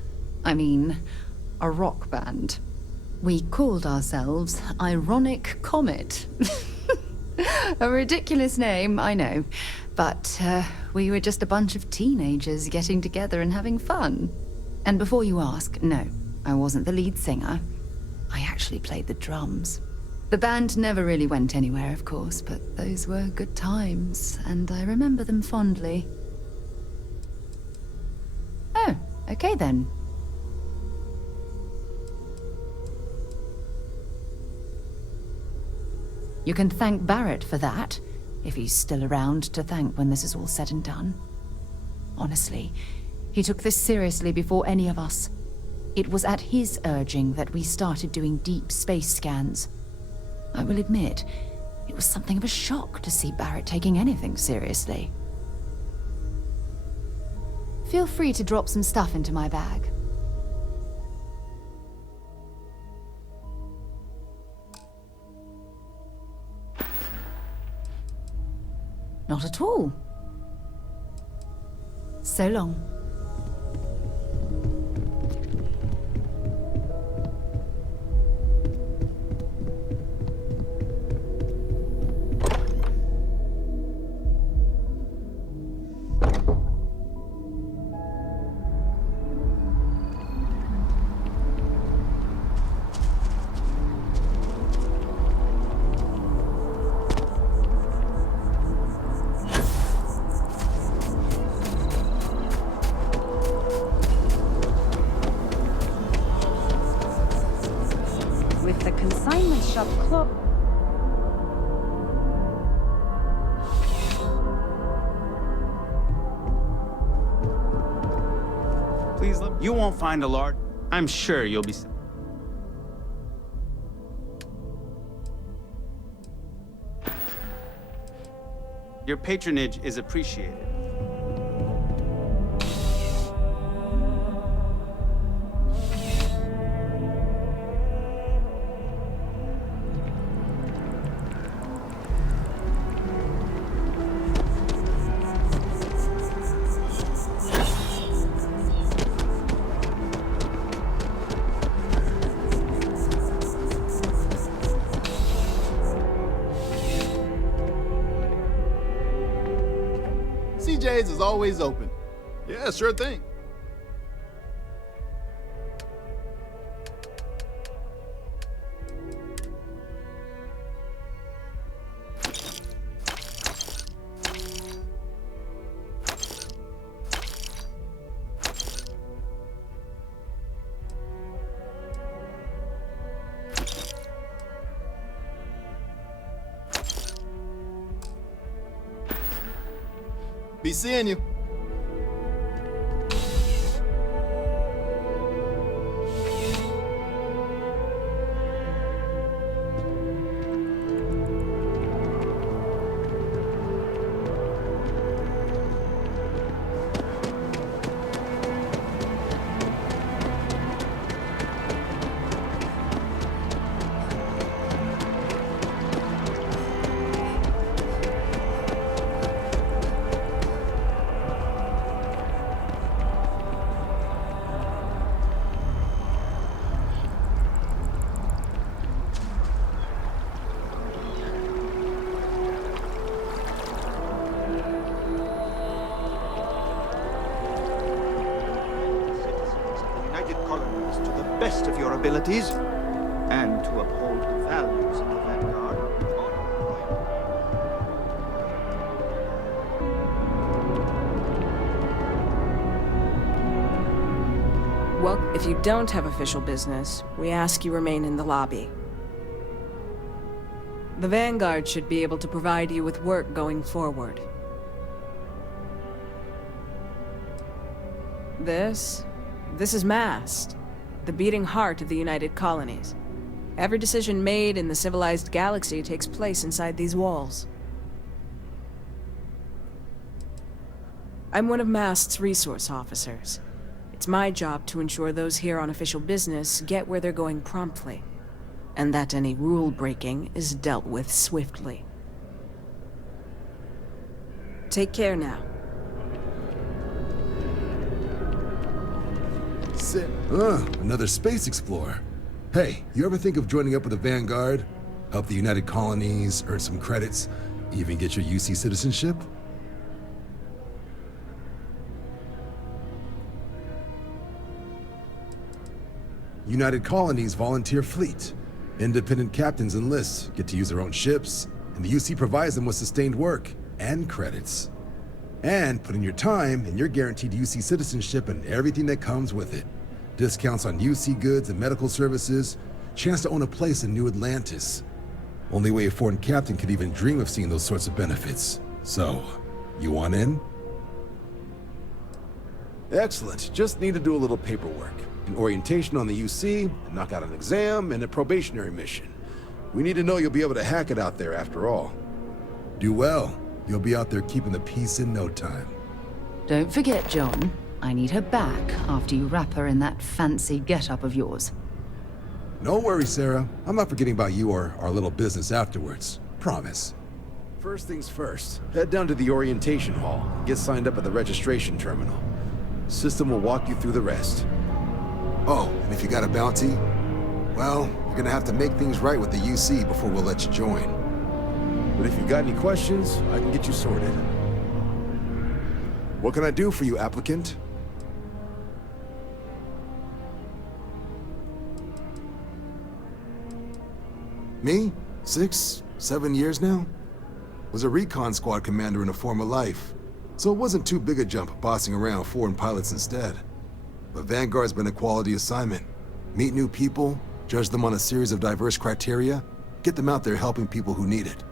I mean a rock band. We called ourselves Ironic Comet. A ridiculous name, I know. But we were just a bunch of teenagers getting together and having fun. And before you ask, no, I wasn't the lead singer. I actually played the drums. The band never really went anywhere, of course, but those were good times, and I remember them fondly. Oh, okay then. You can thank Barrett for that, if he's still around to thank when this is all said and done. Honestly, he took this seriously before any of us. It was at his urging that we started doing deep space scans. I will admit, it was something of a shock to see Barrett taking anything seriously. Feel free to drop some stuff into my bag. Not at all. So long. You won't find a large... I'm sure you'll be... Your patronage is appreciated. CJ's is always open. Yeah, sure thing. Be seeing you. Best of your abilities, and to uphold the values of the Vanguard. Well, if you don't have official business, we ask you remain in the lobby. The Vanguard should be able to provide you with work going forward. This is Mast, the beating heart of the United Colonies. Every decision made in the civilized galaxy takes place inside these walls. I'm one of Mast's resource officers. It's my job to ensure those here on official business get where they're going promptly, and that any rule breaking is dealt with swiftly. Take care now. Another space explorer. Hey, you ever think of joining up with the Vanguard? Help the United Colonies, earn some credits, even get your UC citizenship? United Colonies volunteer fleet. Independent captains enlist, get to use their own ships, and the UC provides them with sustained work and credits. And put in your time, and you're guaranteed UC citizenship and everything that comes with it. Discounts on UC goods and medical services, chance to own a place in New Atlantis. Only way a foreign captain could even dream of seeing those sorts of benefits. So, you want in? Excellent. Just need to do a little paperwork. An orientation on the UC, knock out an exam, and a probationary mission. We need to know you'll be able to hack it out there after all. Do well. You'll be out there keeping the peace in no time. Don't forget, John. I need her back after you wrap her in that fancy getup of yours. No worries, Sarah. I'm not forgetting about you or our little business afterwards. Promise. First things first, head down to the orientation hall. Get signed up at the registration terminal. System will walk you through the rest. Oh, and if you got a bounty, well, you're gonna have to make things right with the UC before we'll let you join. But if you've got any questions, I can get you sorted. What can I do for you, applicant? Me? 6, 7 years now? Was a recon squad commander in a former life, so it wasn't too big a jump bossing around foreign pilots instead. But Vanguard's been a quality assignment. Meet new people, judge them on a series of diverse criteria, get them out there helping people who need it.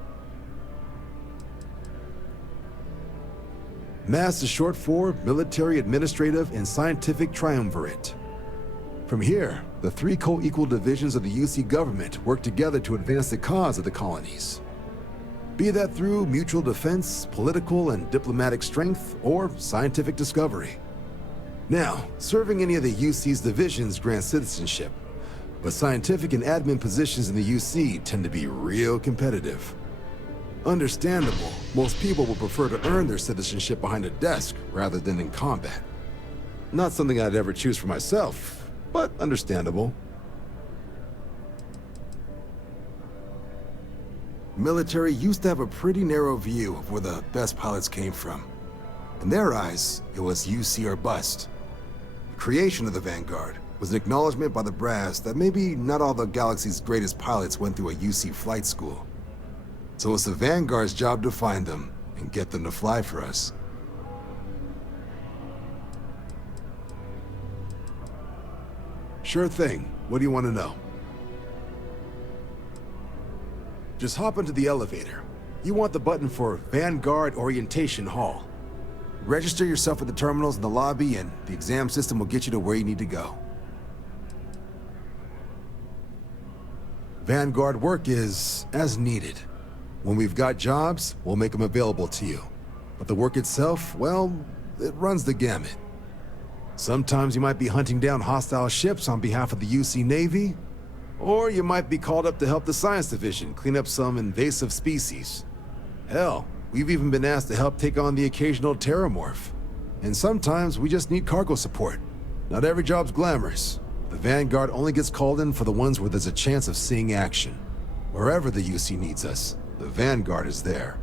MASS is short for Military, Administrative, and Scientific Triumvirate. From here, the three co-equal divisions of the UC government work together to advance the cause of the colonies. Be that through mutual defense, political and diplomatic strength, or scientific discovery. Now, serving any of the UC's divisions grants citizenship, but scientific and admin positions in the UC tend to be real competitive. Understandable, most people will prefer to earn their citizenship behind a desk rather than in combat. Not something I'd ever choose for myself, but understandable. Military used to have a pretty narrow view of where the best pilots came from. In their eyes, it was UC or bust. The creation of the Vanguard was an acknowledgement by the brass that maybe not all the galaxy's greatest pilots went through a UC flight school. So it's the Vanguard's job to find them and get them to fly for us. Sure thing. What do you want to know? Just hop into the elevator. You want the button for Vanguard Orientation Hall. Register yourself at the terminals in the lobby and the exam system will get you to where you need to go. Vanguard work is as needed. When we've got jobs, we'll make them available to you. But the work itself, well, it runs the gamut. Sometimes you might be hunting down hostile ships on behalf of the UC Navy, or you might be called up to help the Science Division clean up some invasive species. Hell, we've even been asked to help take on the occasional terramorph. And sometimes we just need cargo support. Not every job's glamorous. The Vanguard only gets called in for the ones where there's a chance of seeing action. Wherever the UC needs us, the Vanguard is there.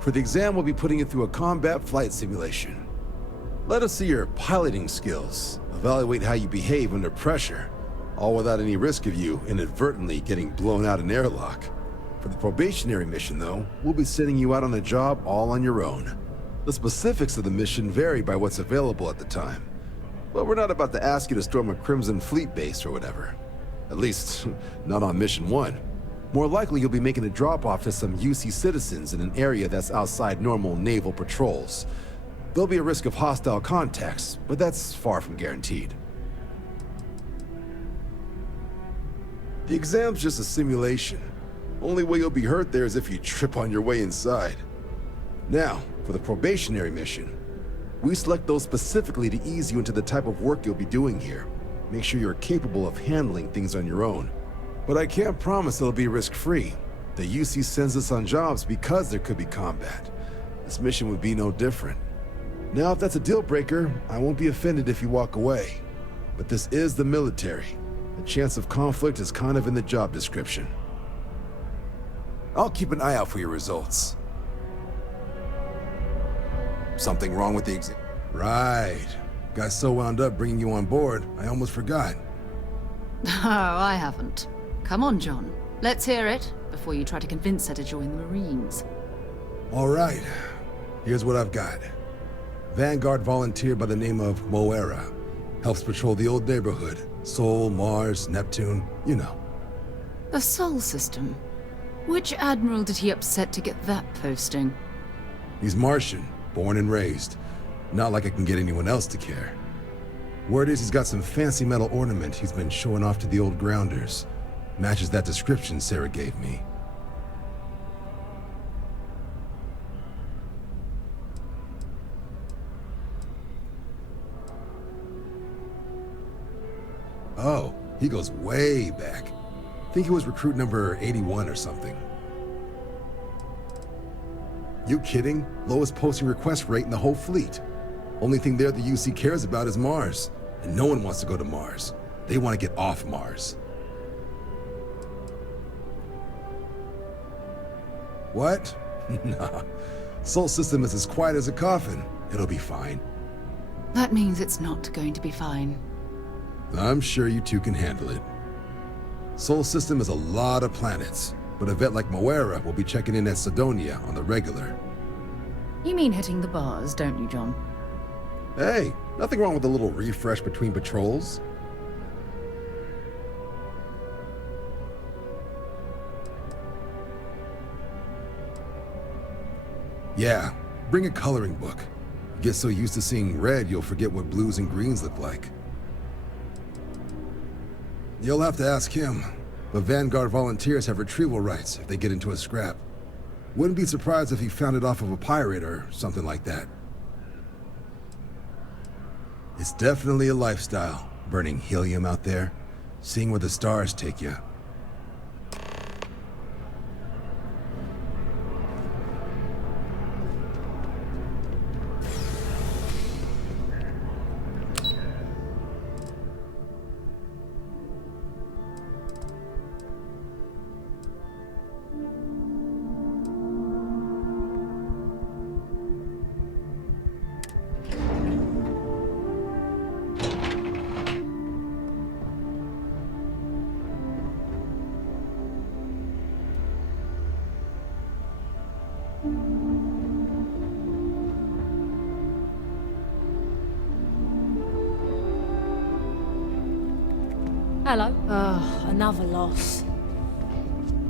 For the exam, we'll be putting you through a combat flight simulation. Let us see your piloting skills, evaluate how you behave under pressure, all without any risk of you inadvertently getting blown out an airlock. For the probationary mission, though, we'll be sending you out on a job all on your own. The specifics of the mission vary by what's available at the time, but we're not about to ask you to storm a Crimson Fleet base or whatever. At least, not on Mission 1. More likely, you'll be making a drop-off to some UC citizens in an area that's outside normal naval patrols. There'll be a risk of hostile contacts, but that's far from guaranteed. The exam's just a simulation. Only way you'll be hurt there is if you trip on your way inside. Now, for the probationary mission, we select those specifically to ease you into the type of work you'll be doing here. Make sure you're capable of handling things on your own. But I can't promise it'll be risk-free. The UC sends us on jobs because there could be combat. This mission would be no different. Now, if that's a deal breaker, I won't be offended if you walk away. But this is the military. The chance of conflict is kind of in the job description. I'll keep an eye out for your results. Something wrong with the exam? Right. Got so wound up bringing you on board, I almost forgot. Oh, I haven't. Come on, John. Let's hear it, before you try to convince her to join the Marines. All right. Here's what I've got. Vanguard volunteer by the name of Moira. Helps patrol the old neighborhood. Sol, Mars, Neptune, you know. The Sol system? Which admiral did he upset to get that posting? He's Martian, born and raised. Not like I can get anyone else to care. Word is he's got some fancy metal ornament he's been showing off to the old grounders. Matches that description Sarah gave me. Oh, he goes way back. Think he was recruit number 81 or something. You kidding? Lowest posting request rate in the whole fleet. Only thing there the UC cares about is Mars. And no one wants to go to Mars. They want to get off Mars. What? Nah. Sol system is as quiet as a coffin. It'll be fine. That means it's not going to be fine. I'm sure you two can handle it. Sol system is a lot of planets, but a vet like Moira will be checking in at Sidonia on the regular. You mean hitting the bars, don't you, John? Hey, nothing wrong with a little refresh between patrols. Yeah, bring a coloring book. Get so used to seeing red, you'll forget what blues and greens look like. You'll have to ask him, but Vanguard volunteers have retrieval rights if they get into a scrap. Wouldn't be surprised if he found it off of a pirate or something like that. It's definitely a lifestyle, burning helium out there, seeing where the stars take you. Hello. Another loss.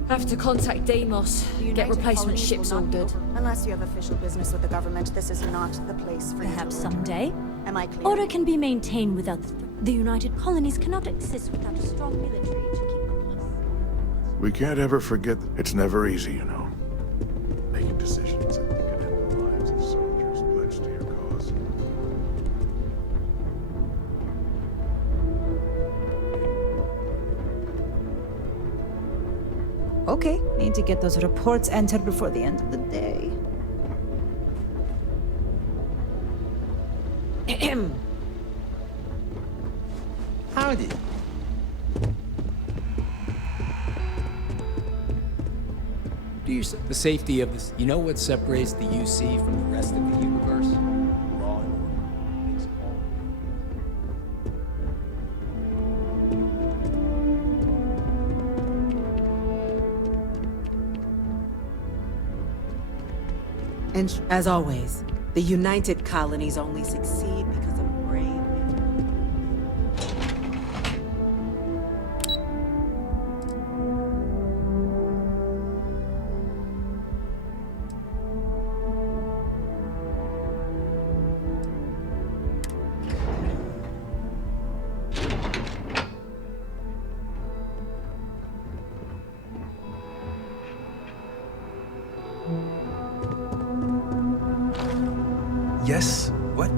Have to contact Deimos, get replacement ships ordered. Unless you have official business with the government, this is not the place for Perhaps you to someday. Am I clear? Order can be maintained without the United Colonies cannot exist without a strong military to keep the peace. We can't ever forget it's never easy, you know. Making decisions that could end the lives of soldiers pledged to your cause. Okay, need to get those reports entered before the end of the day. Howdy. Do you the safety of this? You know what separates the UC from the rest of the universe? Law and order. Makes it all. And as always, the United Colonies only succeed because of brave men. Yes? What?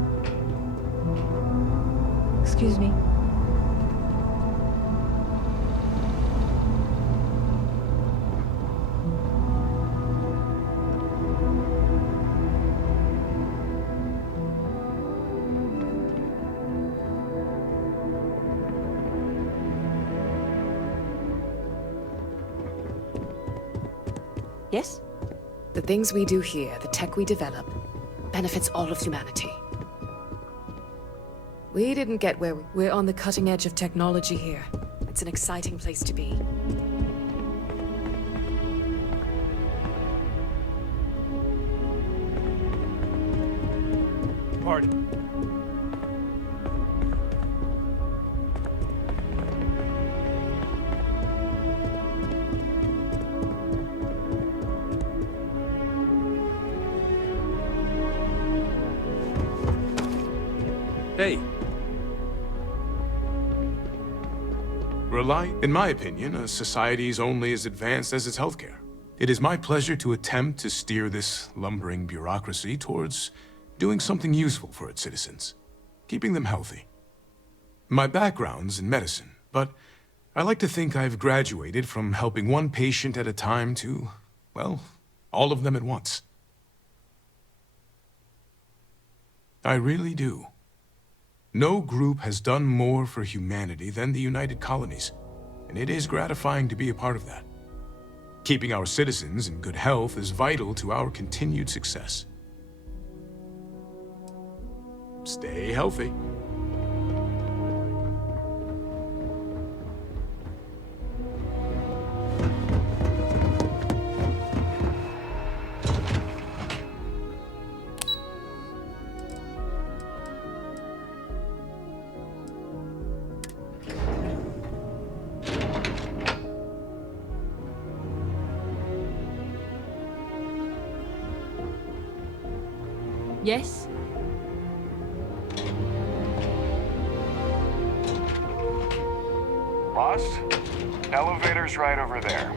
Excuse me. Yes? The things we do here, the tech we develop, benefits all of humanity. We didn't get where we're on the cutting edge of technology here. It's an exciting place to be. Party. Hey. In my opinion, a society is only as advanced as its healthcare. It is my pleasure to attempt to steer this lumbering bureaucracy towards doing something useful for its citizens, keeping them healthy. My background's in medicine, but I like to think I've graduated from helping one patient at a time to, well, all of them at once. I really do. No group has done more for humanity than the United Colonies, and it is gratifying to be a part of that. Keeping our citizens in good health is vital to our continued success. Stay healthy. Yes? Lost? Elevator's right over there.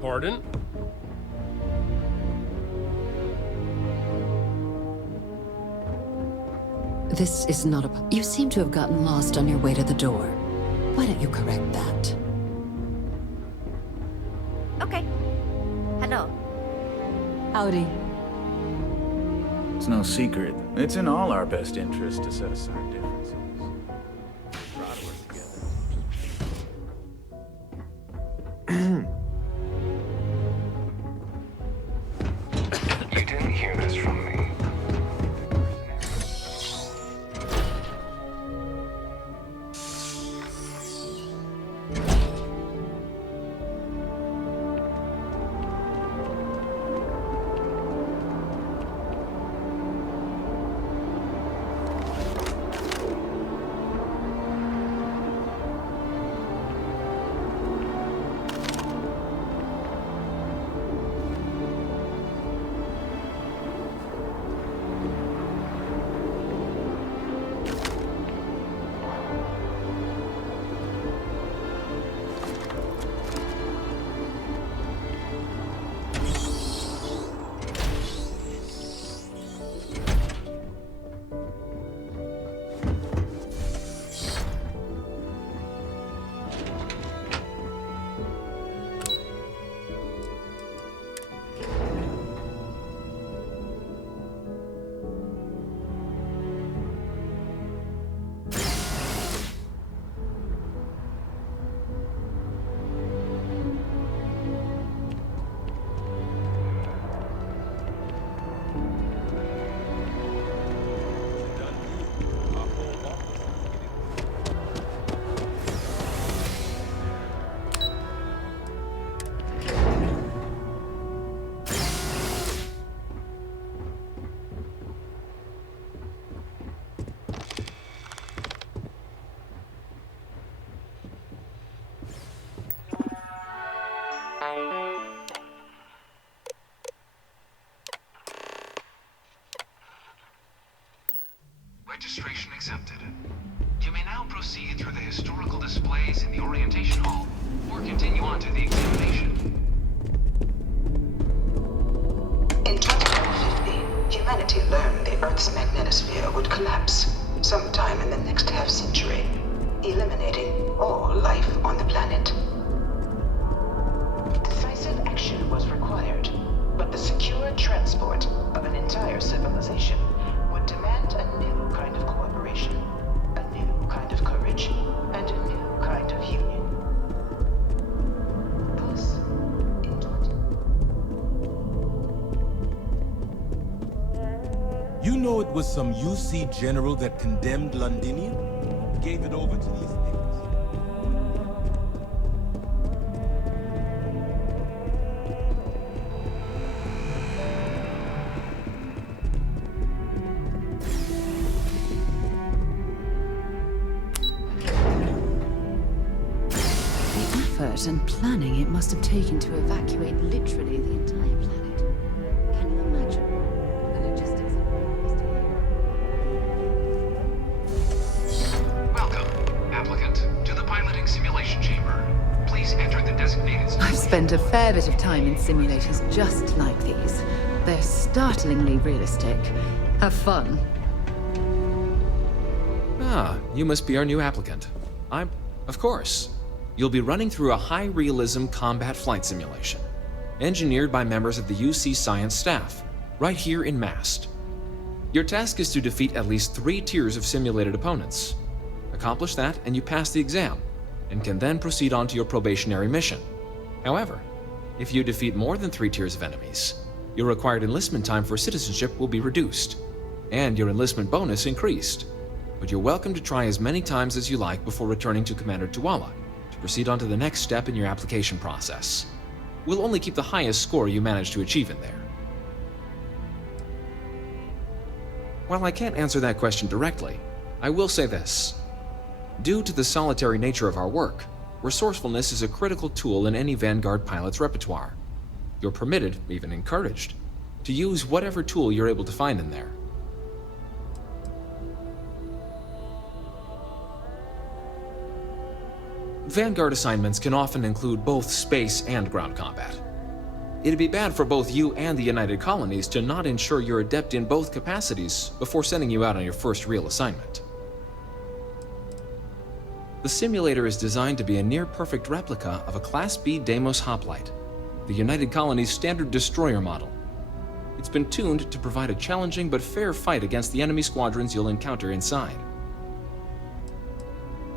Pardon? This is not a... You seem to have gotten lost on your way to the door. Why don't you correct that? Okay. Hello. Howdy. It's no secret. It's in all our best interest to set aside differences. Proud of us together. You didn't hear this from me. Registration accepted. You may now proceed through the historical displays in the orientation hall, or continue on to the examination. In 2050, humanity learned the Earth's magnetosphere would collapse sometime in the next half-century, eliminating all life on the planet. Decisive action was required, but the secure transport of an entire civilization would demand a new kind of cooperation, a new kind of courage, and a new kind of union. Thus, in 20... You know it was some UC general that condemned Londinium? Gave it over to these things. And planning it must have taken to evacuate literally the entire planet. Can you imagine the logistics of Welcome, applicant, to the piloting simulation chamber. Please enter the designated... I've spent a fair bit of time in simulators just like these. They're startlingly realistic. Have fun. Ah, you must be our new applicant. Of course. You'll be running through a high-realism combat flight simulation, engineered by members of the UC science staff, right here in Mast. Your task is to defeat at least 3 tiers of simulated opponents. Accomplish that, and you pass the exam, and can then proceed on to your probationary mission. However, if you defeat more than 3 tiers of enemies, your required enlistment time for citizenship will be reduced. and your enlistment bonus increased. But you're welcome to try as many times as you like before returning to Commander Tuala to proceed on to the next step in your application process. We'll only keep the highest score you manage to achieve in there. While I can't answer that question directly, I will say this. Due to the solitary nature of our work, resourcefulness is a critical tool in any Vanguard pilot's repertoire. You're permitted, even encouraged, to use whatever tool you're able to find in there. Vanguard assignments can often include both space and ground combat. It'd be bad for both you and the United Colonies to not ensure you're adept in both capacities before sending you out on your first real assignment. The simulator is designed to be a near-perfect replica of a Class B Deimos hoplite, the United Colony's standard destroyer model. It's been tuned to provide a challenging but fair fight against the enemy squadrons you'll encounter inside.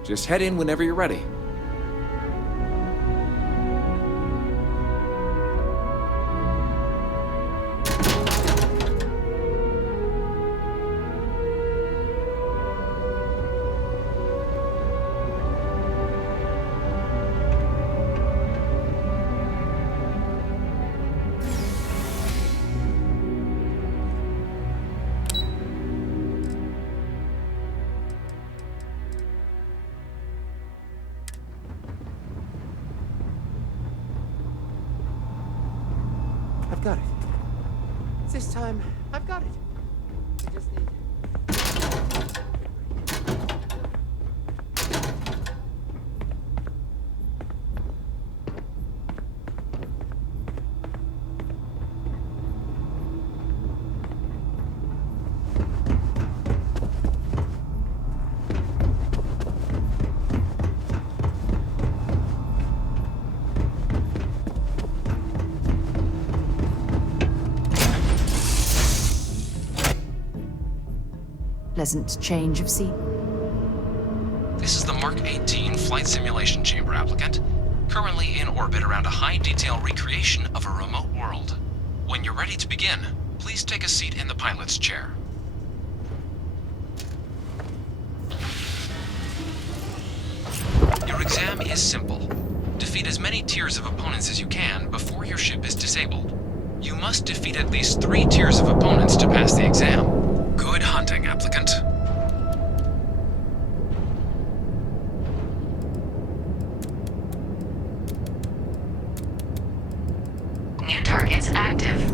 Just head in whenever you're ready. I've got it. This time, I've got it. I just need... Pleasant change of scene. This is the Mark 18 Flight Simulation Chamber applicant, currently in orbit around a high-detail recreation of a remote world. When you're ready to begin, please take a seat in the pilot's chair. Your exam is simple. Defeat as many tiers of opponents as you can before your ship is disabled. You must defeat at least 3 tiers of opponents to pass the exam. Good hunting, applicant. New targets active.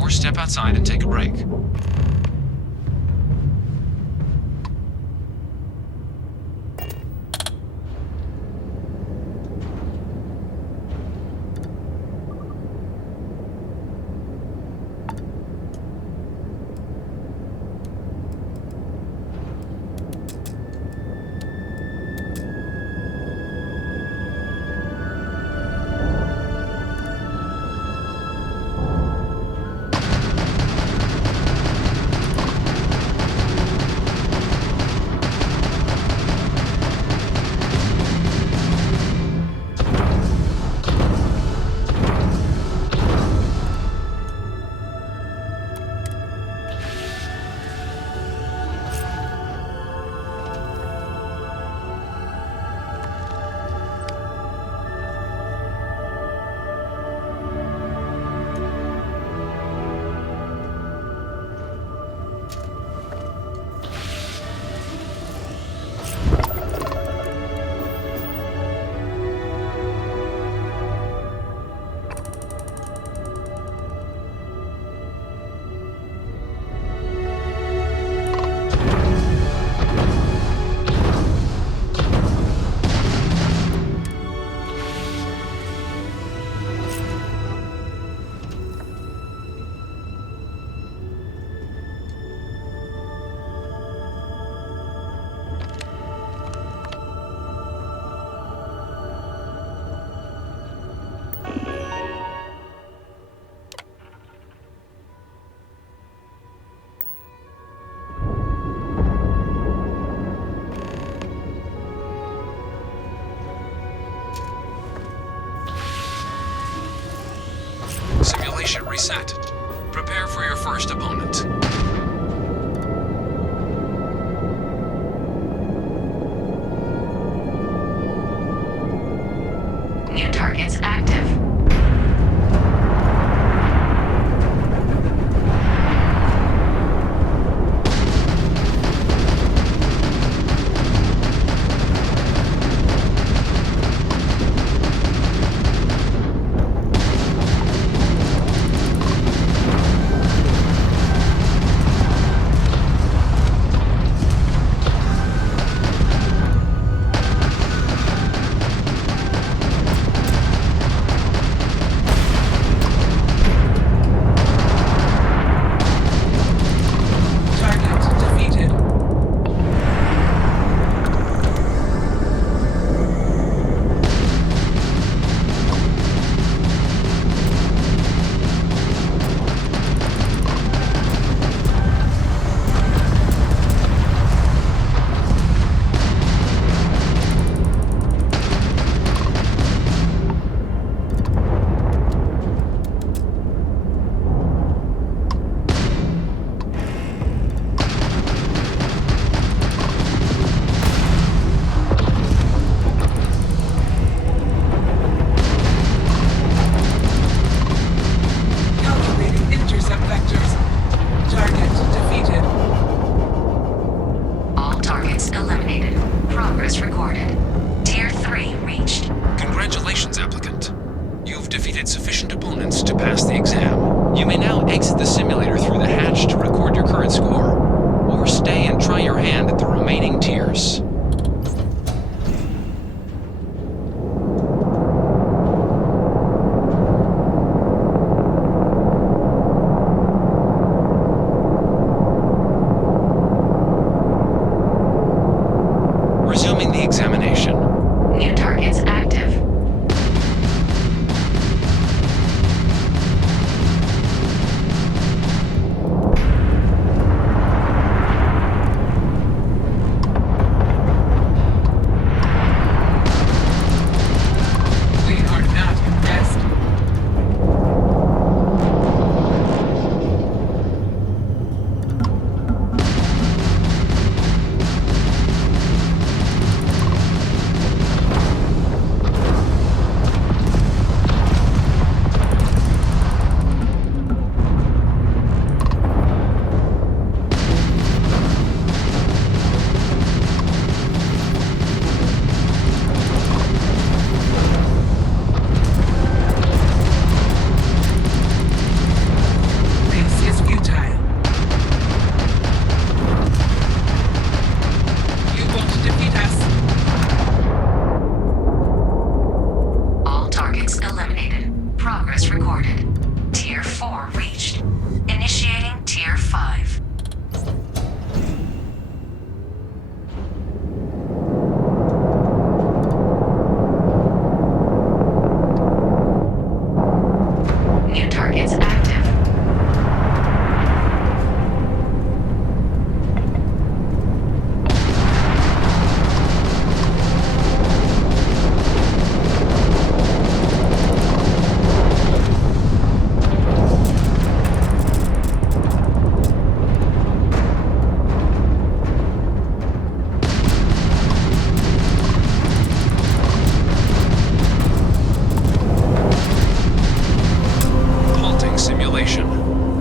or step outside and take a break. Simulation reset. Prepare for your first opponent. New targets active.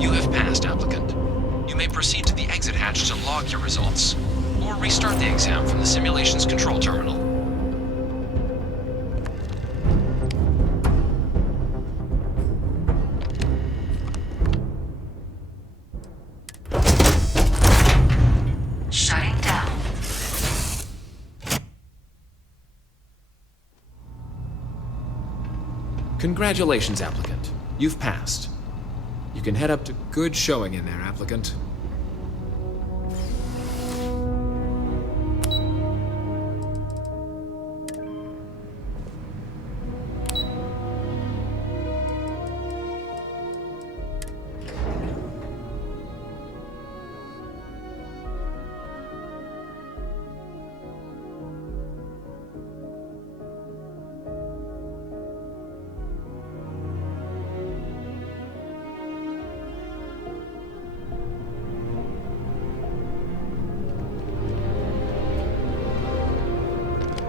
You have passed, applicant. You may proceed to the exit hatch to log your results, or restart the exam from the simulation's control terminal. Shutting down. Congratulations, applicant. You've passed. You can head up to good showing in there, applicant.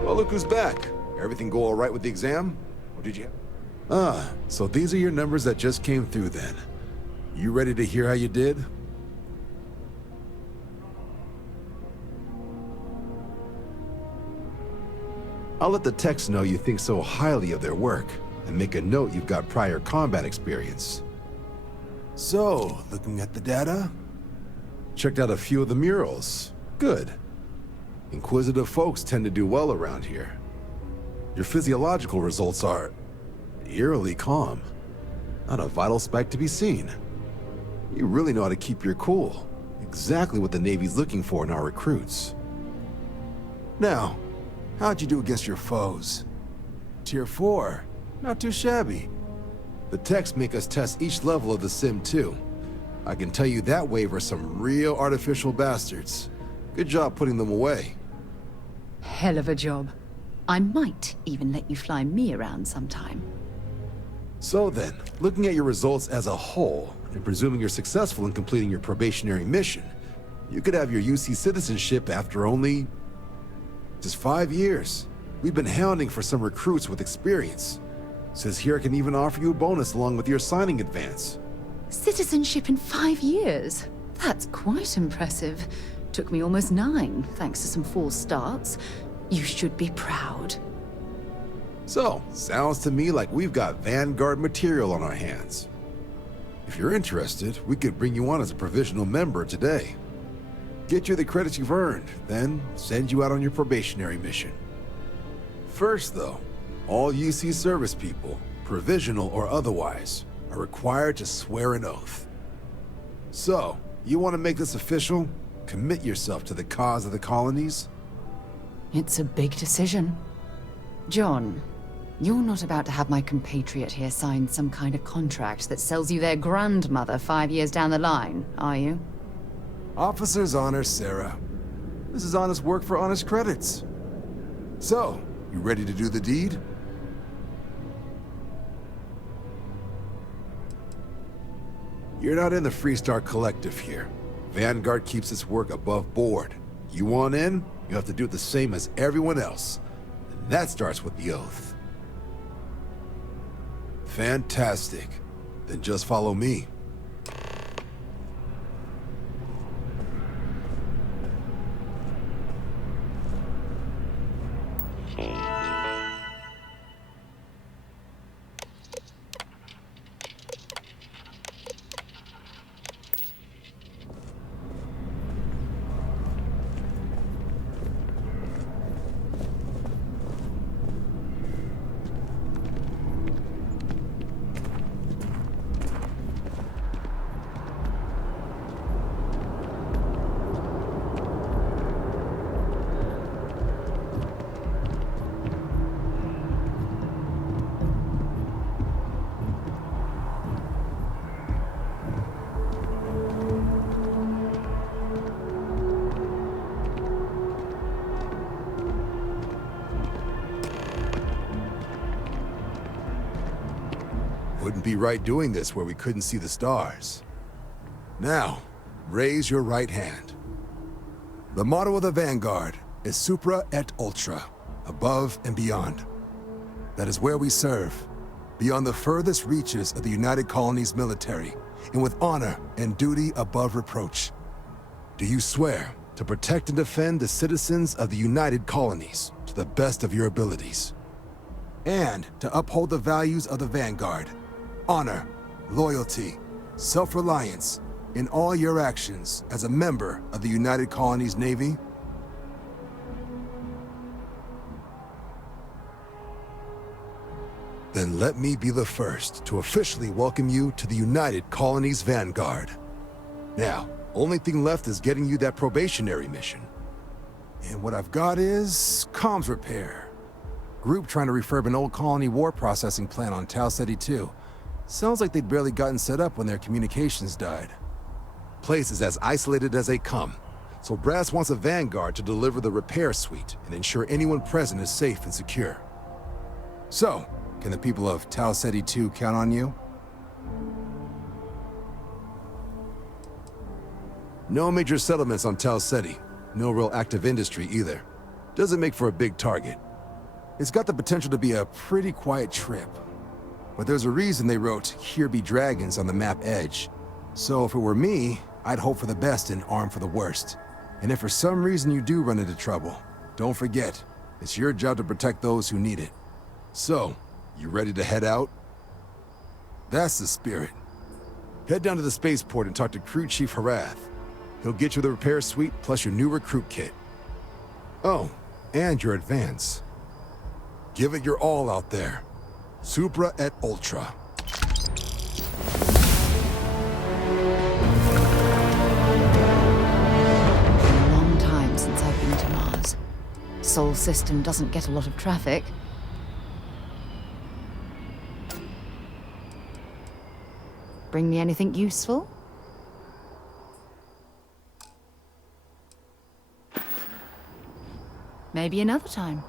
Well, look who's back. Everything go all right with the exam? Or did you... Ah, so these are your numbers that just came through then. You ready to hear how you did? I'll let the techs know you think so highly of their work, and make a note you've got prior combat experience. So, looking at the data? Checked out a few of the murals. Good. Inquisitive folks tend to do well around here. Your physiological results are eerily calm. Not a vital spike to be seen. You really know how to keep your cool. Exactly what the Navy's looking for in our recruits. Now, how'd you do against your foes? Tier 4. Not too shabby. The techs make us test each level of the sim too. I can tell you that waiver's some real artificial bastards. Good job putting them away. Hell of a job. I might even let you fly me around sometime. So then, looking at your results as a whole, and presuming you're successful in completing your probationary mission, you could have your UC citizenship after only... just 5 years. We've been hounding for some recruits with experience. Says here I can even offer you a bonus along with your signing advance. Citizenship in 5 years? That's quite impressive. Took me almost 9, thanks to some false starts. You should be proud. So, sounds to me like we've got Vanguard material on our hands. If you're interested, we could bring you on as a provisional member today. Get you the credits you've earned, then send you out on your probationary mission. First though, all UC service people, provisional or otherwise, are required to swear an oath. So, you want to make this official? Commit yourself to the cause of the colonies? It's a big decision. John, you're not about to have my compatriot here sign some kind of contract that sells you their grandmother 5 years down the line, are you? Officer's honor, Sarah. This is honest work for honest credits. So, you ready to do the deed? You're not in the Freestar Collective here. Vanguard keeps its work above board. You want in, you have to do it the same as everyone else. And that starts with the oath. Fantastic. Then just follow me. Wouldn't be right doing this where we couldn't see the stars. Now, raise your right hand. The motto of the Vanguard is Supra et Ultra, above and beyond. That is where we serve, beyond the furthest reaches of the United Colonies military, and with honor and duty above reproach. Do you swear to protect and defend the citizens of the United Colonies to the best of your abilities? And to uphold the values of the Vanguard, honor, loyalty, self-reliance, in all your actions as a member of the United Colonies Navy? Then let me be the first to officially welcome you to the United Colonies Vanguard. Now, only thing left is getting you that probationary mission. And what I've got is comms repair. Group trying to refurb an old colony war processing plant on Tau Ceti 2. Sounds like they'd barely gotten set up when their communications died. Place is as isolated as they come, so Brass wants a Vanguard to deliver the repair suite and ensure anyone present is safe and secure. So, can the people of Tau Ceti 2 count on you? No major settlements on Tau Ceti. No real active industry either. Doesn't make for a big target. It's got the potential to be a pretty quiet trip. But there's a reason they wrote, "Here be dragons" on the map edge. So if it were me, I'd hope for the best and arm for the worst. And if for some reason you do run into trouble, don't forget, it's your job to protect those who need it. So, you ready to head out? That's the spirit. Head down to the spaceport and talk to Crew Chief Harath. He'll get you the repair suite plus your new recruit kit. Oh, and your advance. Give it your all out there. Supra et Ultra. A long time since I've been to Mars. Sol system doesn't get a lot of traffic. Bring me anything useful? Maybe another time.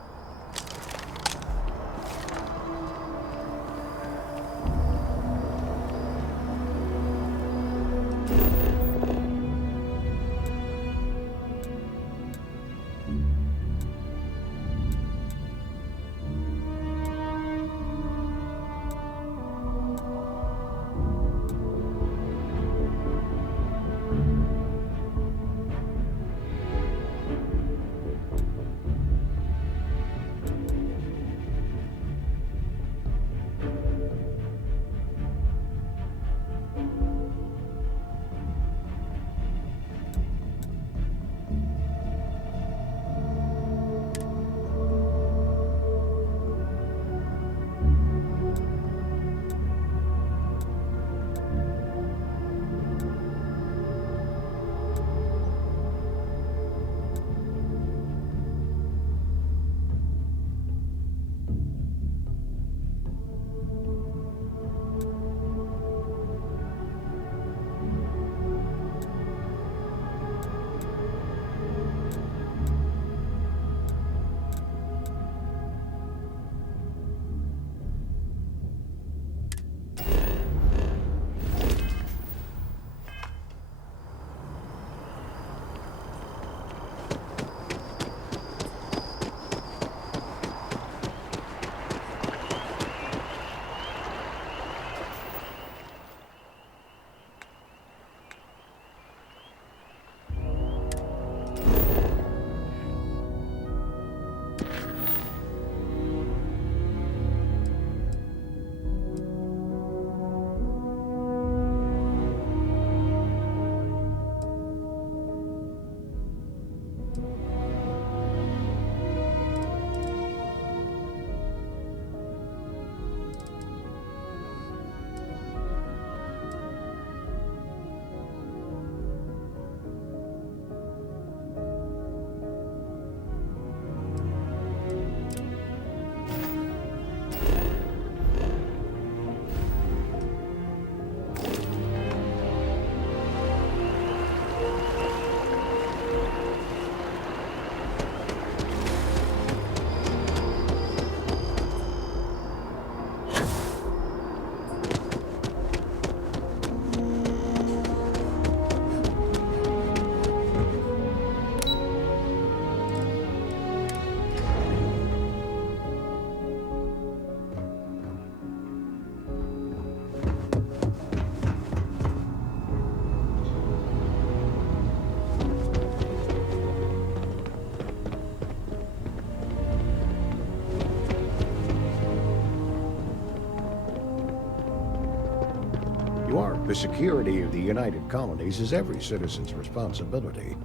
The security of the United Colonies is every citizen's responsibility,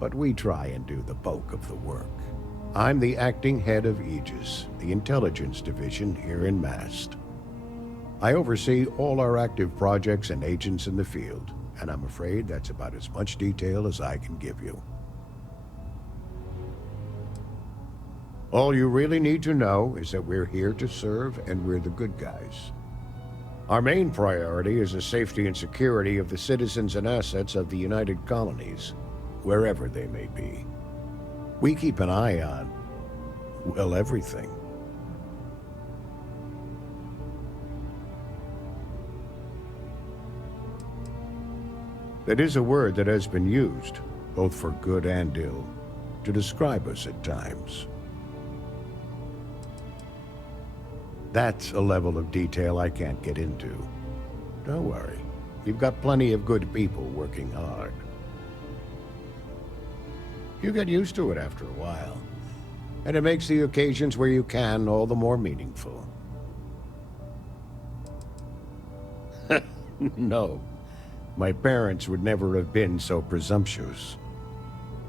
but we try and do the bulk of the work. I'm the acting head of Aegis, the intelligence division here in Mast. I oversee all our active projects and agents in the field, and I'm afraid that's about as much detail as I can give you. All you really need to know is that we're here to serve and we're the good guys. Our main priority is the safety and security of the citizens and assets of the United Colonies, wherever they may be. We keep an eye on, well, everything. That is a word that has been used, both for good and ill, to describe us at times. That's a level of detail I can't get into. Don't worry, we've got plenty of good people working hard. You get used to it after a while, and it makes the occasions where you can all the more meaningful. No. My parents would never have been so presumptuous.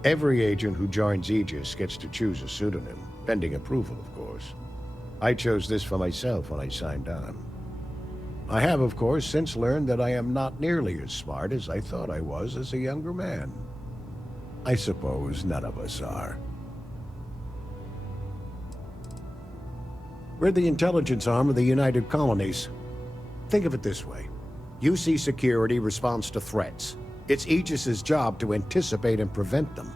Every agent who joins Aegis gets to choose a pseudonym, pending approval, of course. I chose this for myself when I signed on. I have, of course, since learned that I am not nearly as smart as I thought I was as a younger man. I suppose none of us are. We're the intelligence arm of the United Colonies. Think of it this way. UC security responds to threats. It's Aegis's job to anticipate and prevent them.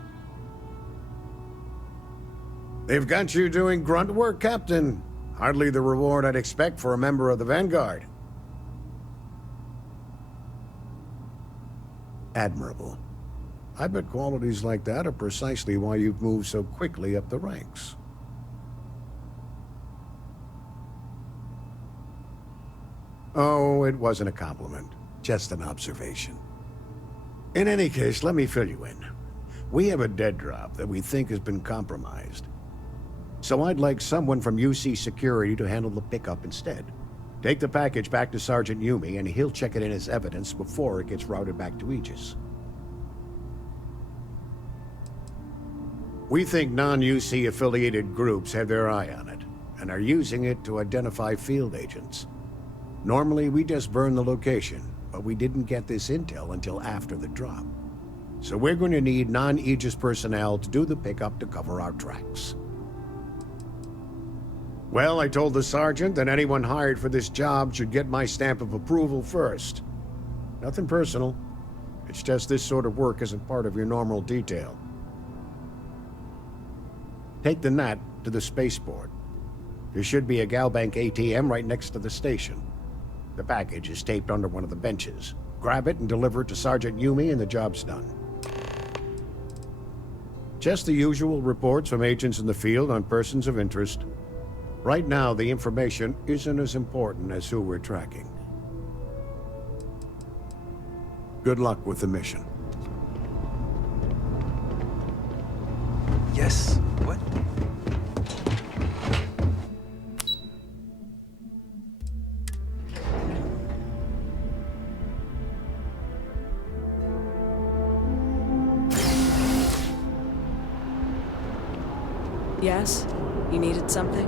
They've got you doing grunt work, Captain. Hardly the reward I'd expect for a member of the Vanguard. Admirable. I bet qualities like that are precisely why you've moved so quickly up the ranks. Oh, it wasn't a compliment. Just an observation. In any case, let me fill you in. We have a dead drop that we think has been compromised. So I'd like someone from UC Security to handle the pickup instead. Take the package back to Sergeant Yumi, and he'll check it in as evidence before it gets routed back to Aegis. We think non-UC affiliated groups have their eye on it, and are using it to identify field agents. Normally, we just burn the location, but we didn't get this intel until after the drop. So we're going to need non-Aegis personnel to do the pickup to cover our tracks. Well, I told the sergeant that anyone hired for this job should get my stamp of approval first. Nothing personal. It's just this sort of work isn't part of your normal detail. Take the Nat to the spaceport. There should be a Galbank ATM right next to the station. The package is taped under one of the benches. Grab it and deliver it to Sergeant Yumi and the job's done. Just the usual reports from agents in the field on persons of interest. Right now, the information isn't as important as who we're tracking. Good luck with the mission. Yes. What? Yes? You needed something?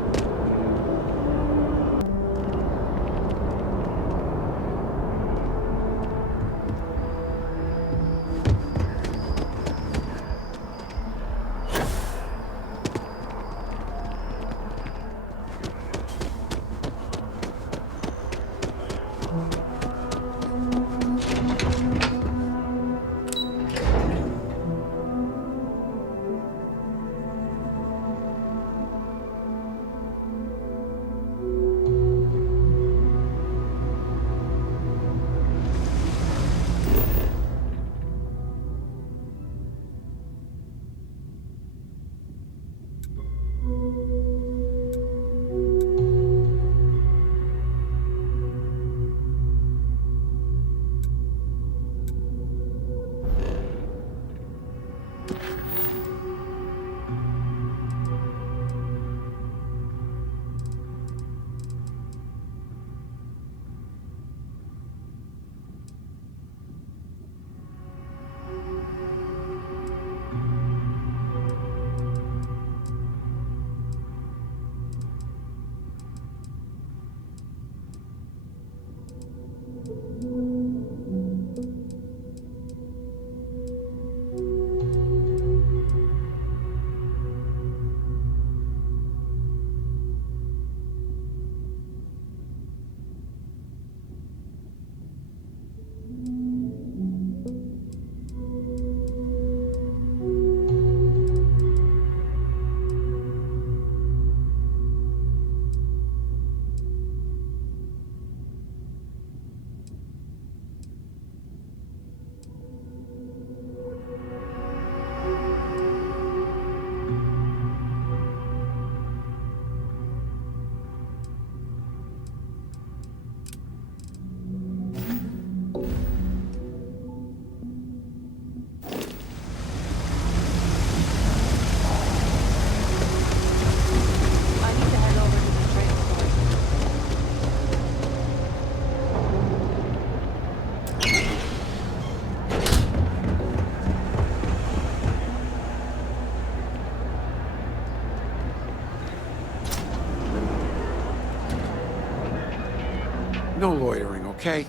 No loitering, okay?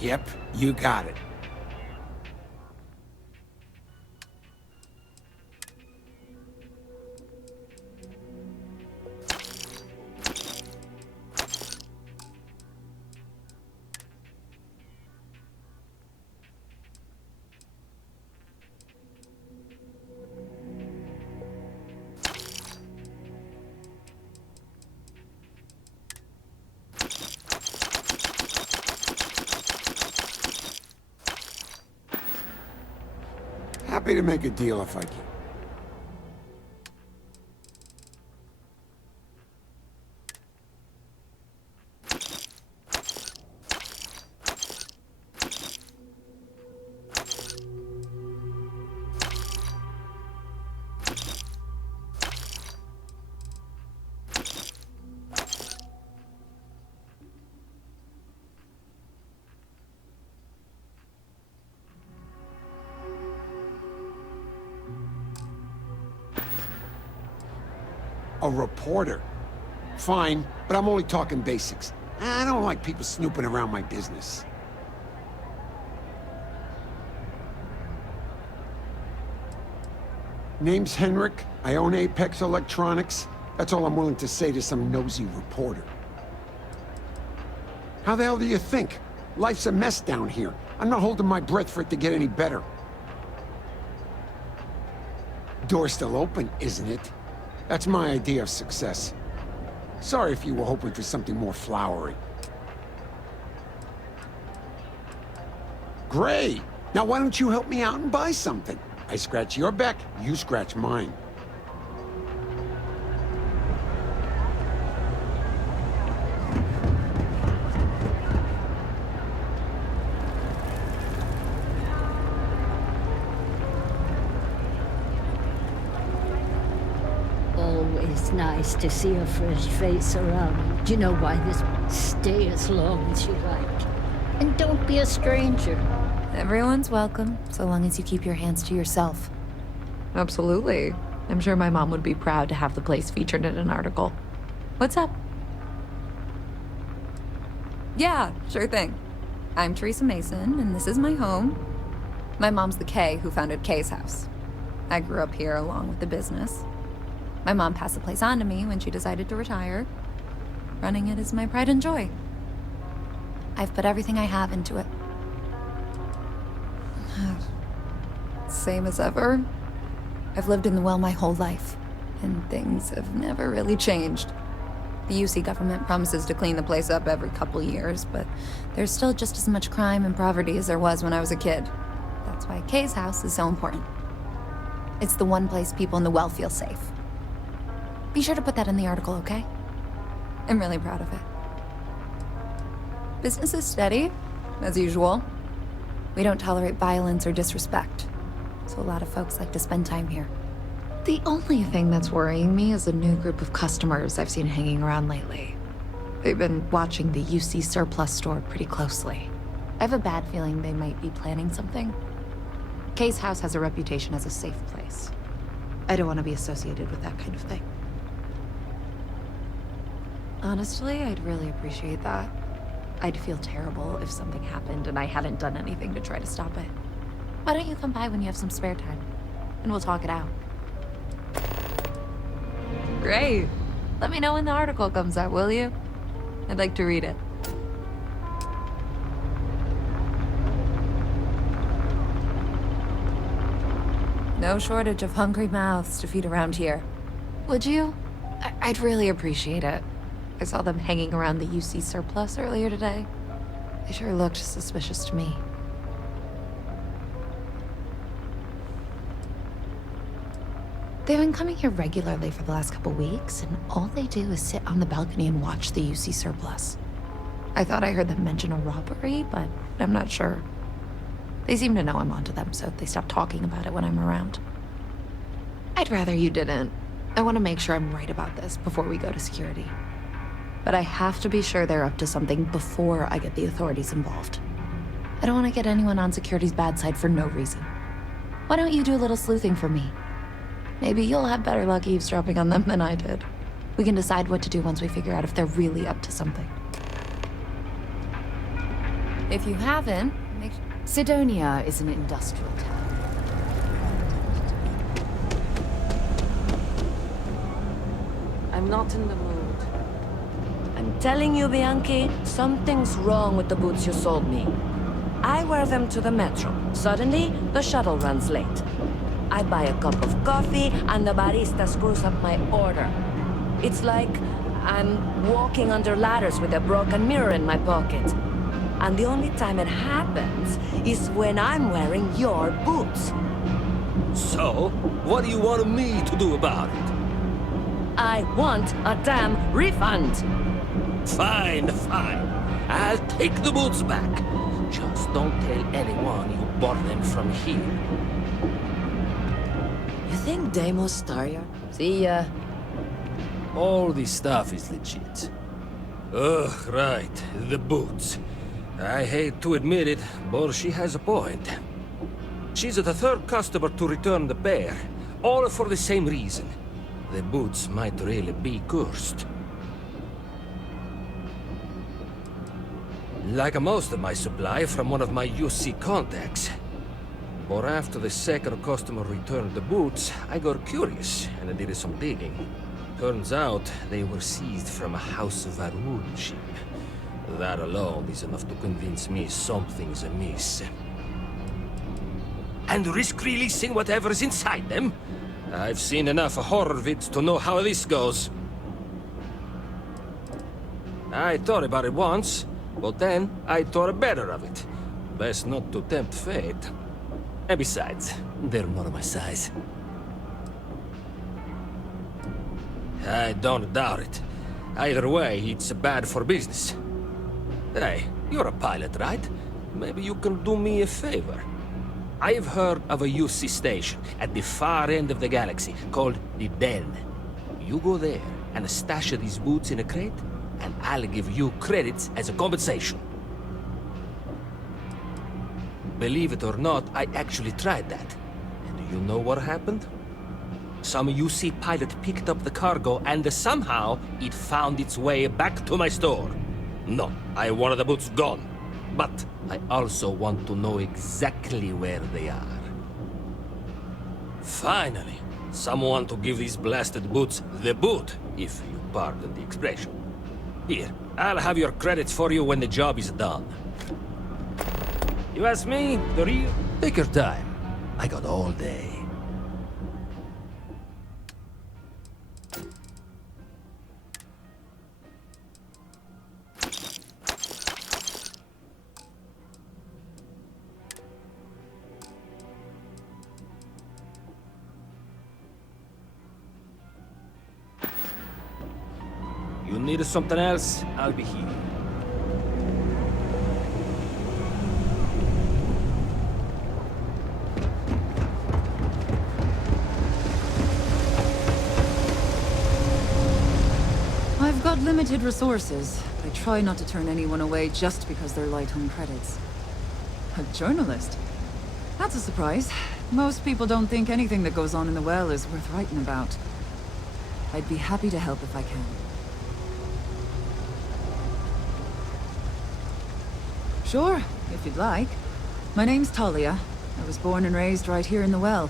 Yep, you got it. Happy to make a deal if I can. A reporter. Fine, but I'm only talking basics. I don't like people snooping around my business. Name's Henrik. I own Apex Electronics. That's all I'm willing to say to some nosy reporter. How the hell do you think? Life's a mess down here. I'm not holding my breath for it to get any better. Door's still open, isn't it? That's my idea of success. Sorry if you were hoping for something more flowery. Great! Now why don't you help me out and buy something? I scratch your back, you scratch mine. Always nice to see a fresh face around. Do you know why this? Stay as long as you like. And don't be a stranger. Everyone's welcome, so long as you keep your hands to yourself. Absolutely. I'm sure my mom would be proud to have the place featured in an article. What's up? Yeah, sure thing. I'm Teresa Mason, and this is my home. My mom's the Kay who founded Kay's house. I grew up here along with the business. My mom passed the place on to me when she decided to retire. Running it is my pride and joy. I've put everything I have into it. Same as ever. I've lived in the well my whole life, and things have never really changed. The UC government promises to clean the place up every couple years, but there's still just as much crime and poverty as there was when I was a kid. That's why Kay's house is so important. It's the one place people in the well feel safe. Be sure to put that in the article, okay? I'm really proud of it. Business is steady, as usual. We don't tolerate violence or disrespect, so a lot of folks like to spend time here. The only thing that's worrying me is a new group of customers I've seen hanging around lately. They've been watching the UC surplus store pretty closely. I have a bad feeling they might be planning something. Kay's house has a reputation as a safe place. I don't want to be associated with that kind of thing. Honestly, I'd really appreciate that. I'd feel terrible if something happened and I hadn't done anything to try to stop it. Why don't you come by when you have some spare time? And we'll talk it out. Great. Let me know when the article comes out, will you? I'd like to read it. No shortage of hungry mouths to feed around here. Would you? I'd really appreciate it. I saw them hanging around the UC surplus earlier today. They sure looked suspicious to me. They've been coming here regularly for the last couple weeks, and all they do is sit on the balcony and watch the UC surplus. I thought I heard them mention a robbery, but I'm not sure. They seem to know I'm onto them, so they stop talking about it when I'm around. I'd rather you didn't. I want to make sure I'm right about this before we go to security. But I have to be sure they're up to something before I get the authorities involved. I don't want to get anyone on security's bad side for no reason. Why don't you do a little sleuthing for me? Maybe you'll have better luck eavesdropping on them than I did. We can decide what to do once we figure out if they're really up to something. If you haven't, make Sidonia is an industrial town. I'm not in the mood. I'm telling you, Bianchi, something's wrong with the boots you sold me. I wear them to the metro. Suddenly, the shuttle runs late. I buy a cup of coffee, and the barista screws up my order. It's like I'm walking under ladders with a broken mirror in my pocket. And the only time it happens is when I'm wearing your boots. So, what do you want me to do about it? I want a damn refund. Fine, fine. I'll take the boots back. Just don't tell anyone you bought them from here. You think Deimos Starrier? See ya. All this stuff is legit. Ugh, right. The boots. I hate to admit it, but she has a point. She's the third customer to return the pair, all for the same reason. The boots might really be cursed. Like most of my supply from one of my UC contacts. But after the second customer returned the boots, I got curious and I did some digging. Turns out they were seized from a House of Arun ship. That alone is enough to convince me something's amiss. And risk releasing whatever's inside them? I've seen enough horror vids to know how this goes. I thought about it once, but then I thought better of it. Best not to tempt fate. And besides, they're not my size. I don't doubt it. Either way, it's bad for business. Hey, you're a pilot, right? Maybe you can do me a favor. I've heard of a UC station at the far end of the galaxy called the Den. You go there and stash these boots in a crate, and I'll give you credits as a compensation. Believe it or not, I actually tried that. And you know what happened? Some UC pilot picked up the cargo and somehow it found its way back to my store. No, I wanted the boots gone. But I also want to know exactly where they are. Finally, someone to give these blasted boots the boot, if you pardon the expression. Here, I'll have your credits for you when the job is done. You ask me, the real... Take your time. I got all day. You need something else? I'll be here. I've got limited resources. I try not to turn anyone away just because they're light on credits. A journalist? That's a surprise. Most people don't think anything that goes on in the well is worth writing about. I'd be happy to help if I can. Sure, if you'd like. My name's Talia. I was born and raised right here in the well.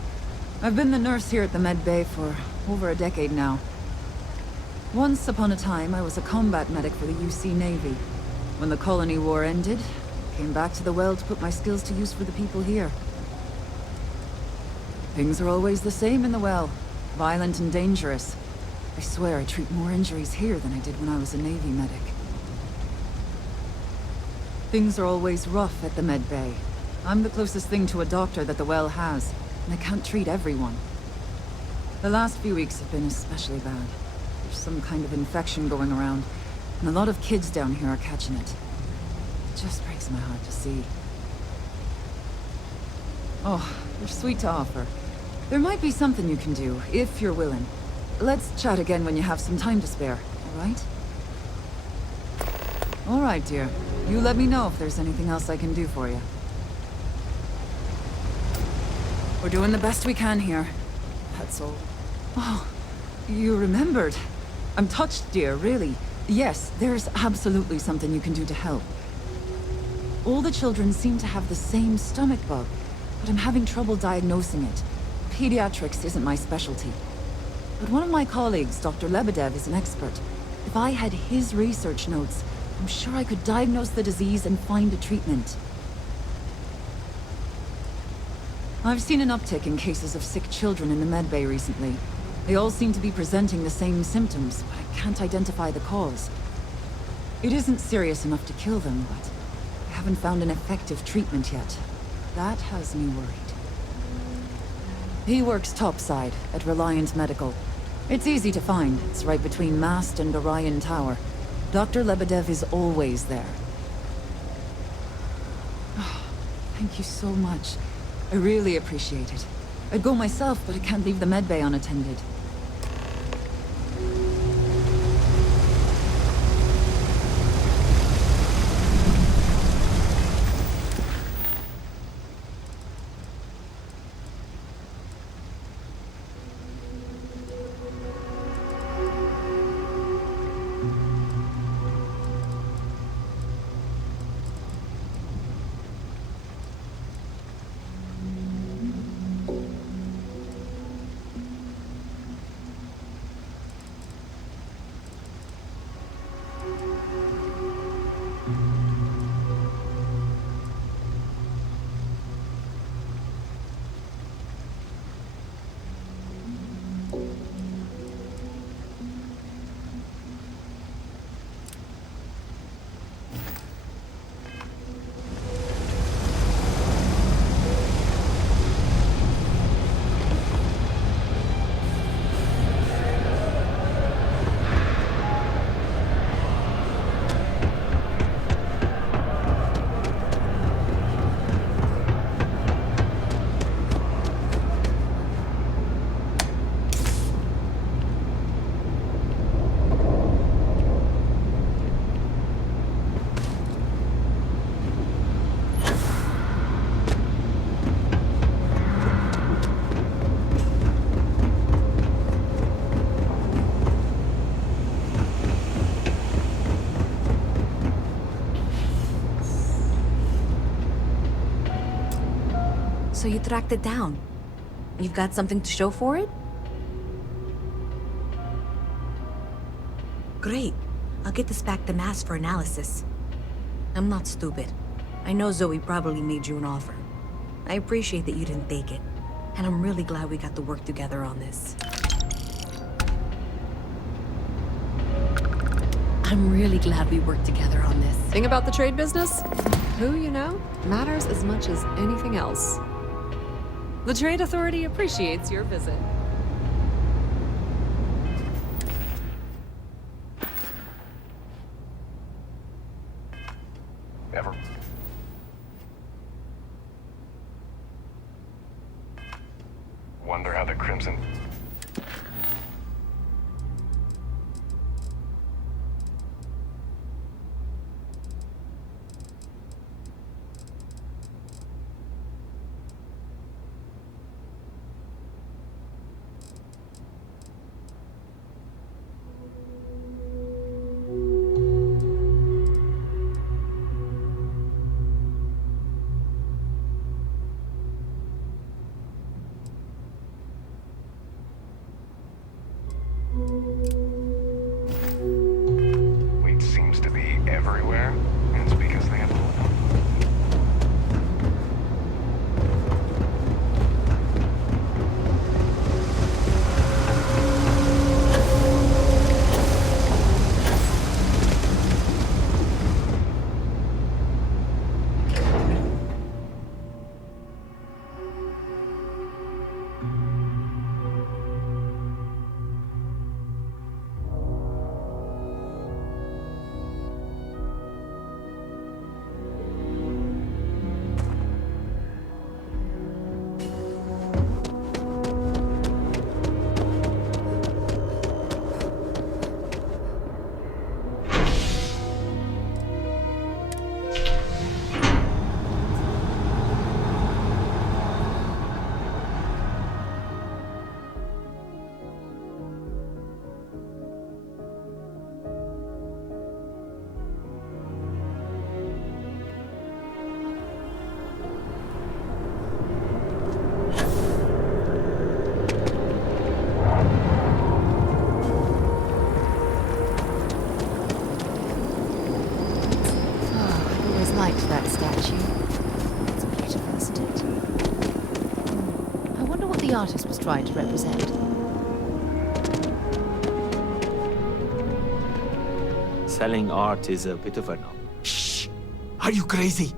I've been the nurse here at the Med Bay for over a decade now. Once upon a time, I was a combat medic for the UC Navy. When the colony war ended, I came back to the well to put my skills to use for the people here. Things are always the same in the well. Violent and dangerous. I swear I treat more injuries here than I did when I was a Navy medic. Things are always rough at the Med Bay. I'm the closest thing to a doctor that the well has, and I can't treat everyone. The last few weeks have been especially bad. There's some kind of infection going around, and a lot of kids down here are catching it. It just breaks my heart to see. Oh, you're sweet to offer. There might be something you can do, if you're willing. Let's chat again when you have some time to spare, all right? All right, dear. You let me know if there's anything else I can do for you. We're doing the best we can here. That's all. Oh, you remembered. I'm touched, dear, really. Yes, there's absolutely something you can do to help. All the children seem to have the same stomach bug, but I'm having trouble diagnosing it. Pediatrics isn't my specialty. But one of my colleagues, Dr. Lebedev, is an expert. If I had his research notes, I'm sure I could diagnose the disease and find a treatment. I've seen an uptick in cases of sick children in the medbay recently. They all seem to be presenting the same symptoms, but I can't identify the cause. It isn't serious enough to kill them, but I haven't found an effective treatment yet. That has me worried. He works topside at Reliant Medical. It's easy to find. It's right between Mast and Orion Tower. Dr. Lebedev is always there. Thank you so much. I really appreciate it. I'd go myself, but I can't leave the medbay unattended. So you tracked it down. You've got something to show for it? Great. I'll get this back to Mass for analysis. I'm not stupid. I know Zoe probably made you an offer. I appreciate that you didn't take it. And I'm really glad we got to work together on this. I'm really glad we worked together on this. Thing about the trade business? Who you know matters as much as anything else. The Trade Authority appreciates your visit. Ever. Wonder how the Crimson... the artist was trying to represent. Selling art is a bit of a no. Shh! Are you crazy?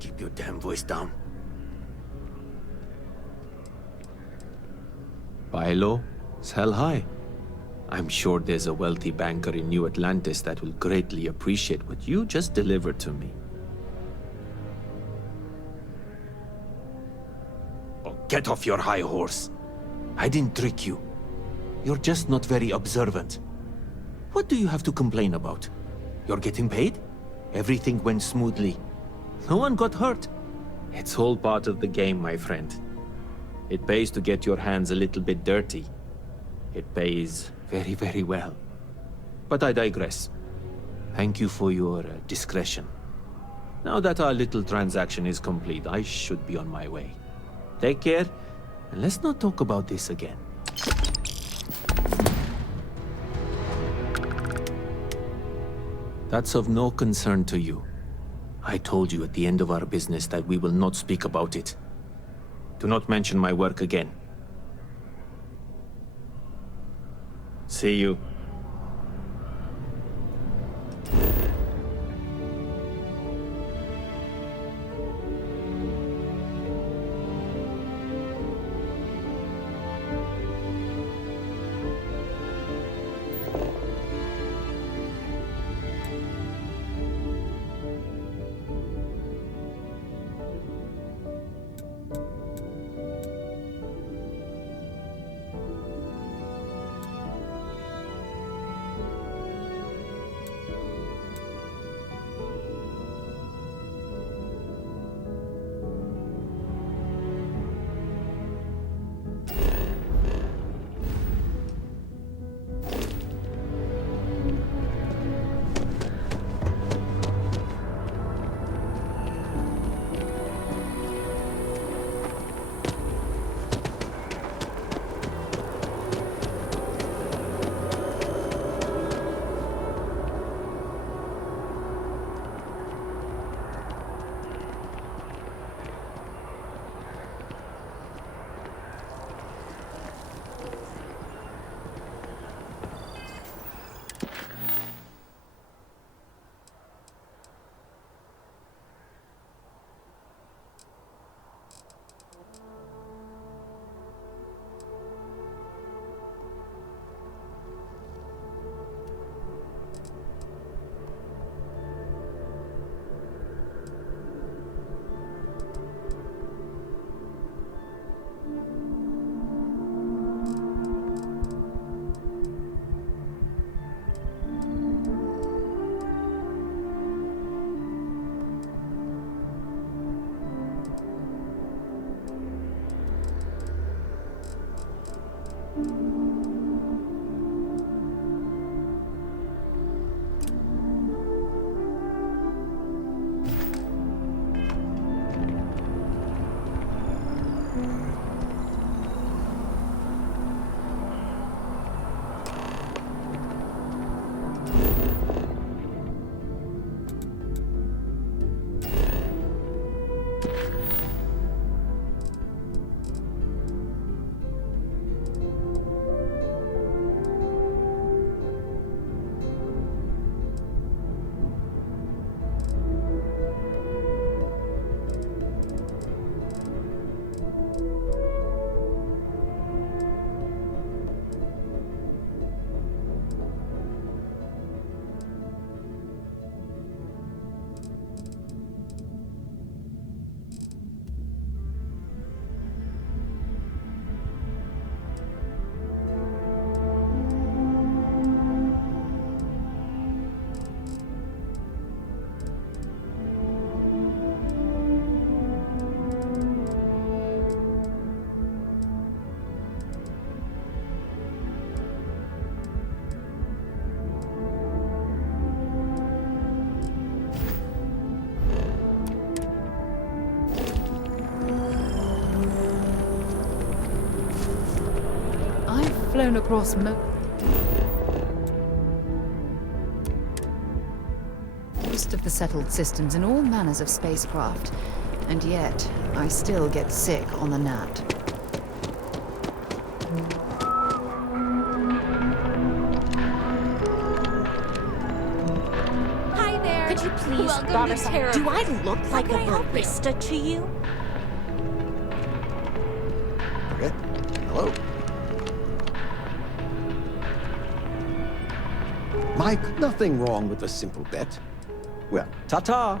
Keep your damn voice down. Buy low, sell high. I'm sure there's a wealthy banker in New Atlantis that will greatly appreciate what you just delivered to me. Oh, get off your high horse. I didn't trick you. You're just not very observant. What do you have to complain about? You're getting paid? Everything went smoothly. No one got hurt. It's all part of the game, my friend. It pays to get your hands a little bit dirty. It pays very, very well. But I digress. Thank you for your discretion. Now that our little transaction is complete, I should be on my way. Take care, and let's not talk about this again. That's of no concern to you. I told you at the end of our business that we will not speak about it. Do not mention my work again. See you. Flown across most of the settled systems in all manners of spacecraft, and yet I still get sick on the gnat. Hi there. Could you please Welcome daughter to son, Terra. do I look How like can a I help you? barista to you? Okay. Hello. Mike, nothing wrong with a simple bet. Well, ta-ta.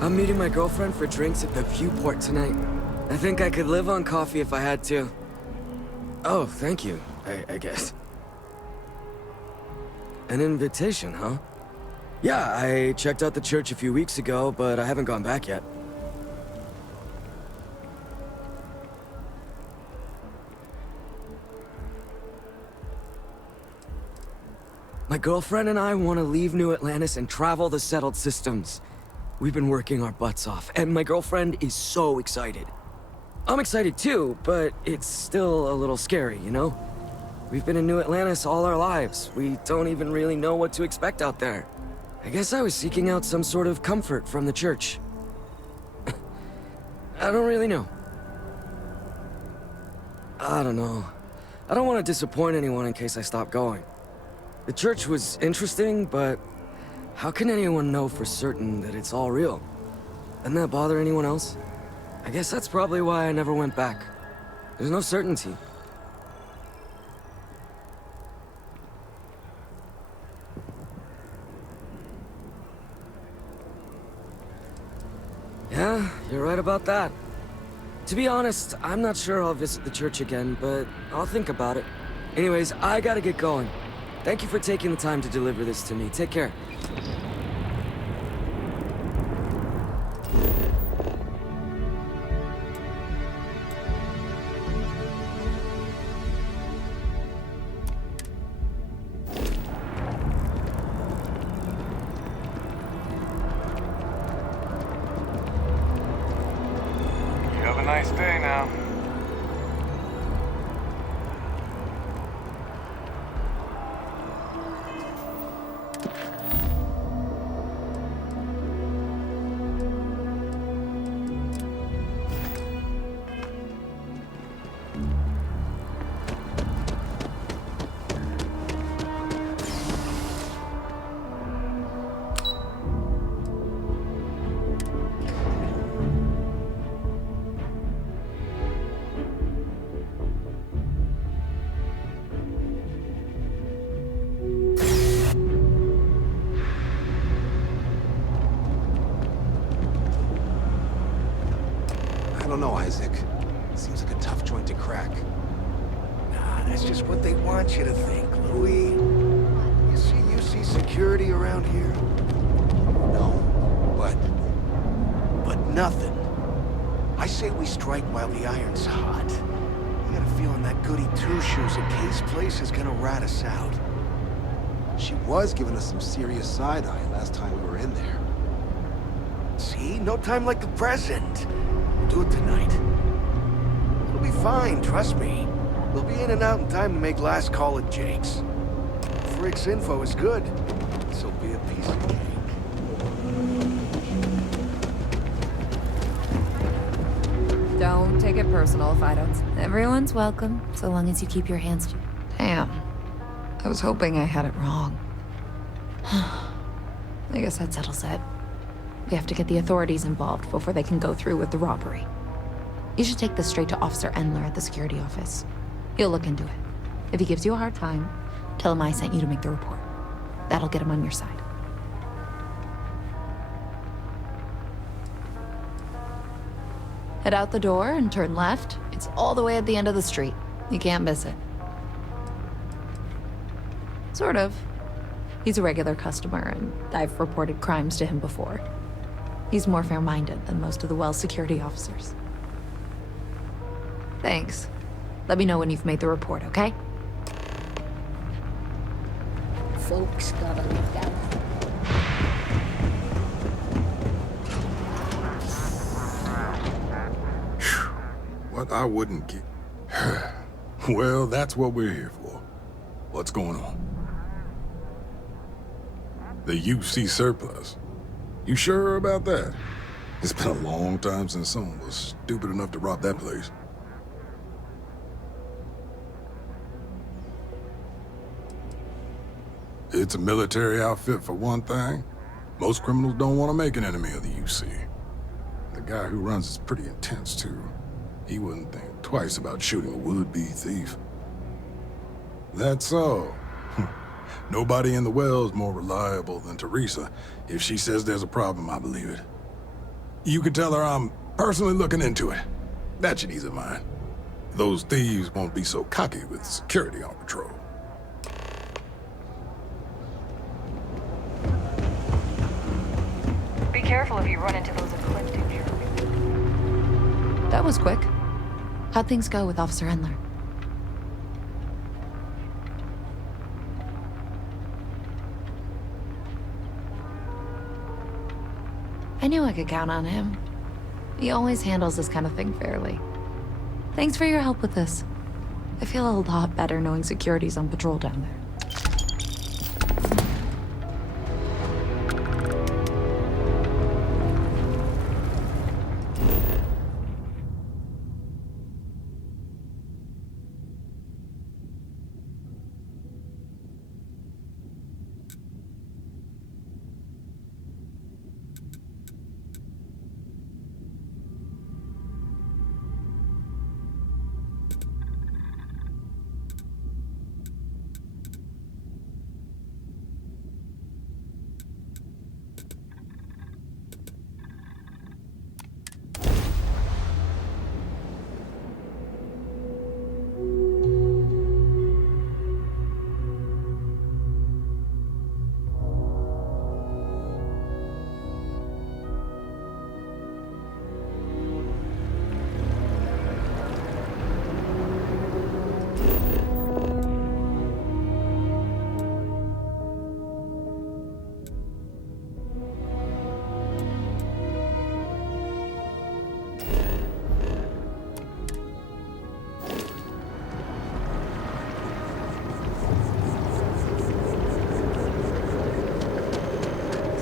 I'm meeting my girlfriend for drinks at the Viewport tonight. I think I could live on coffee if I had to. Oh, thank you, I guess. An invitation, huh? Yeah, I checked out the church a few weeks ago, but I haven't gone back yet. My girlfriend and I want to leave New Atlantis and travel the settled systems. We've been working our butts off, and my girlfriend is so excited. I'm excited too, but it's still a little scary, you know? We've been in New Atlantis all our lives. We don't even really know what to expect out there. I guess I was seeking out some sort of comfort from the church. I don't really know. I don't know. I don't want to disappoint anyone in case I stop going. The church was interesting, but how can anyone know for certain that it's all real? Doesn't that bother anyone else? I guess that's probably why I never went back. There's no certainty. Yeah, you're right about that. To be honest, I'm not sure I'll visit the church again, but I'll think about it. Anyways, I gotta get going. Thank you for taking the time to deliver this to me. Take care. You have a nice day now. That's just what they want you to think, Louis. You see security around here? No, but nothing. I say we strike while the iron's hot. I got a feeling that goody two-shoes at Kay's place is gonna rat us out. She was giving us some serious side-eye last time we were in there. See? No time like the present. We'll do it tonight. It'll be fine, trust me. We'll be in and out in time to make last call at Jake's. Frick's info is good. This'll be a piece of cake. Don't take it personal if I don't. Everyone's welcome, so long as you keep your hands to... Damn. I was hoping I had it wrong. I guess that settles it. We have to get the authorities involved before they can go through with the robbery. You should take this straight to Officer Endler at the security office. He'll look into it. If he gives you a hard time, tell him I sent you to make the report. That'll get him on your side. Head out the door and turn left. It's all the way at the end of the street. You can't miss it. Sort of. He's a regular customer, and I've reported crimes to him before. He's more fair-minded than most of the Wells security officers. Thanks. Let me know when you've made the report, okay? Folks gotta look out. What I wouldn't get. Well, that's what we're here for. What's going on? The UC surplus. You sure about that? It's been a long time since someone was stupid enough to rob that place. It's a military outfit for one thing. Most criminals don't want to make an enemy of the UC. The guy who runs is pretty intense, too. He wouldn't think twice about shooting a would-be thief. That's so. Nobody in the Well's more reliable than Teresa. If she says there's a problem, I believe it. You can tell her I'm personally looking into it. That should ease her mind. Those thieves won't be so cocky with security on patrol. Be careful if you run into those ecliptic jerks. That was quick. How'd things go with Officer Endler? I knew I could count on him. He always handles this kind of thing fairly. Thanks for your help with this. I feel a lot better knowing security's on patrol down there.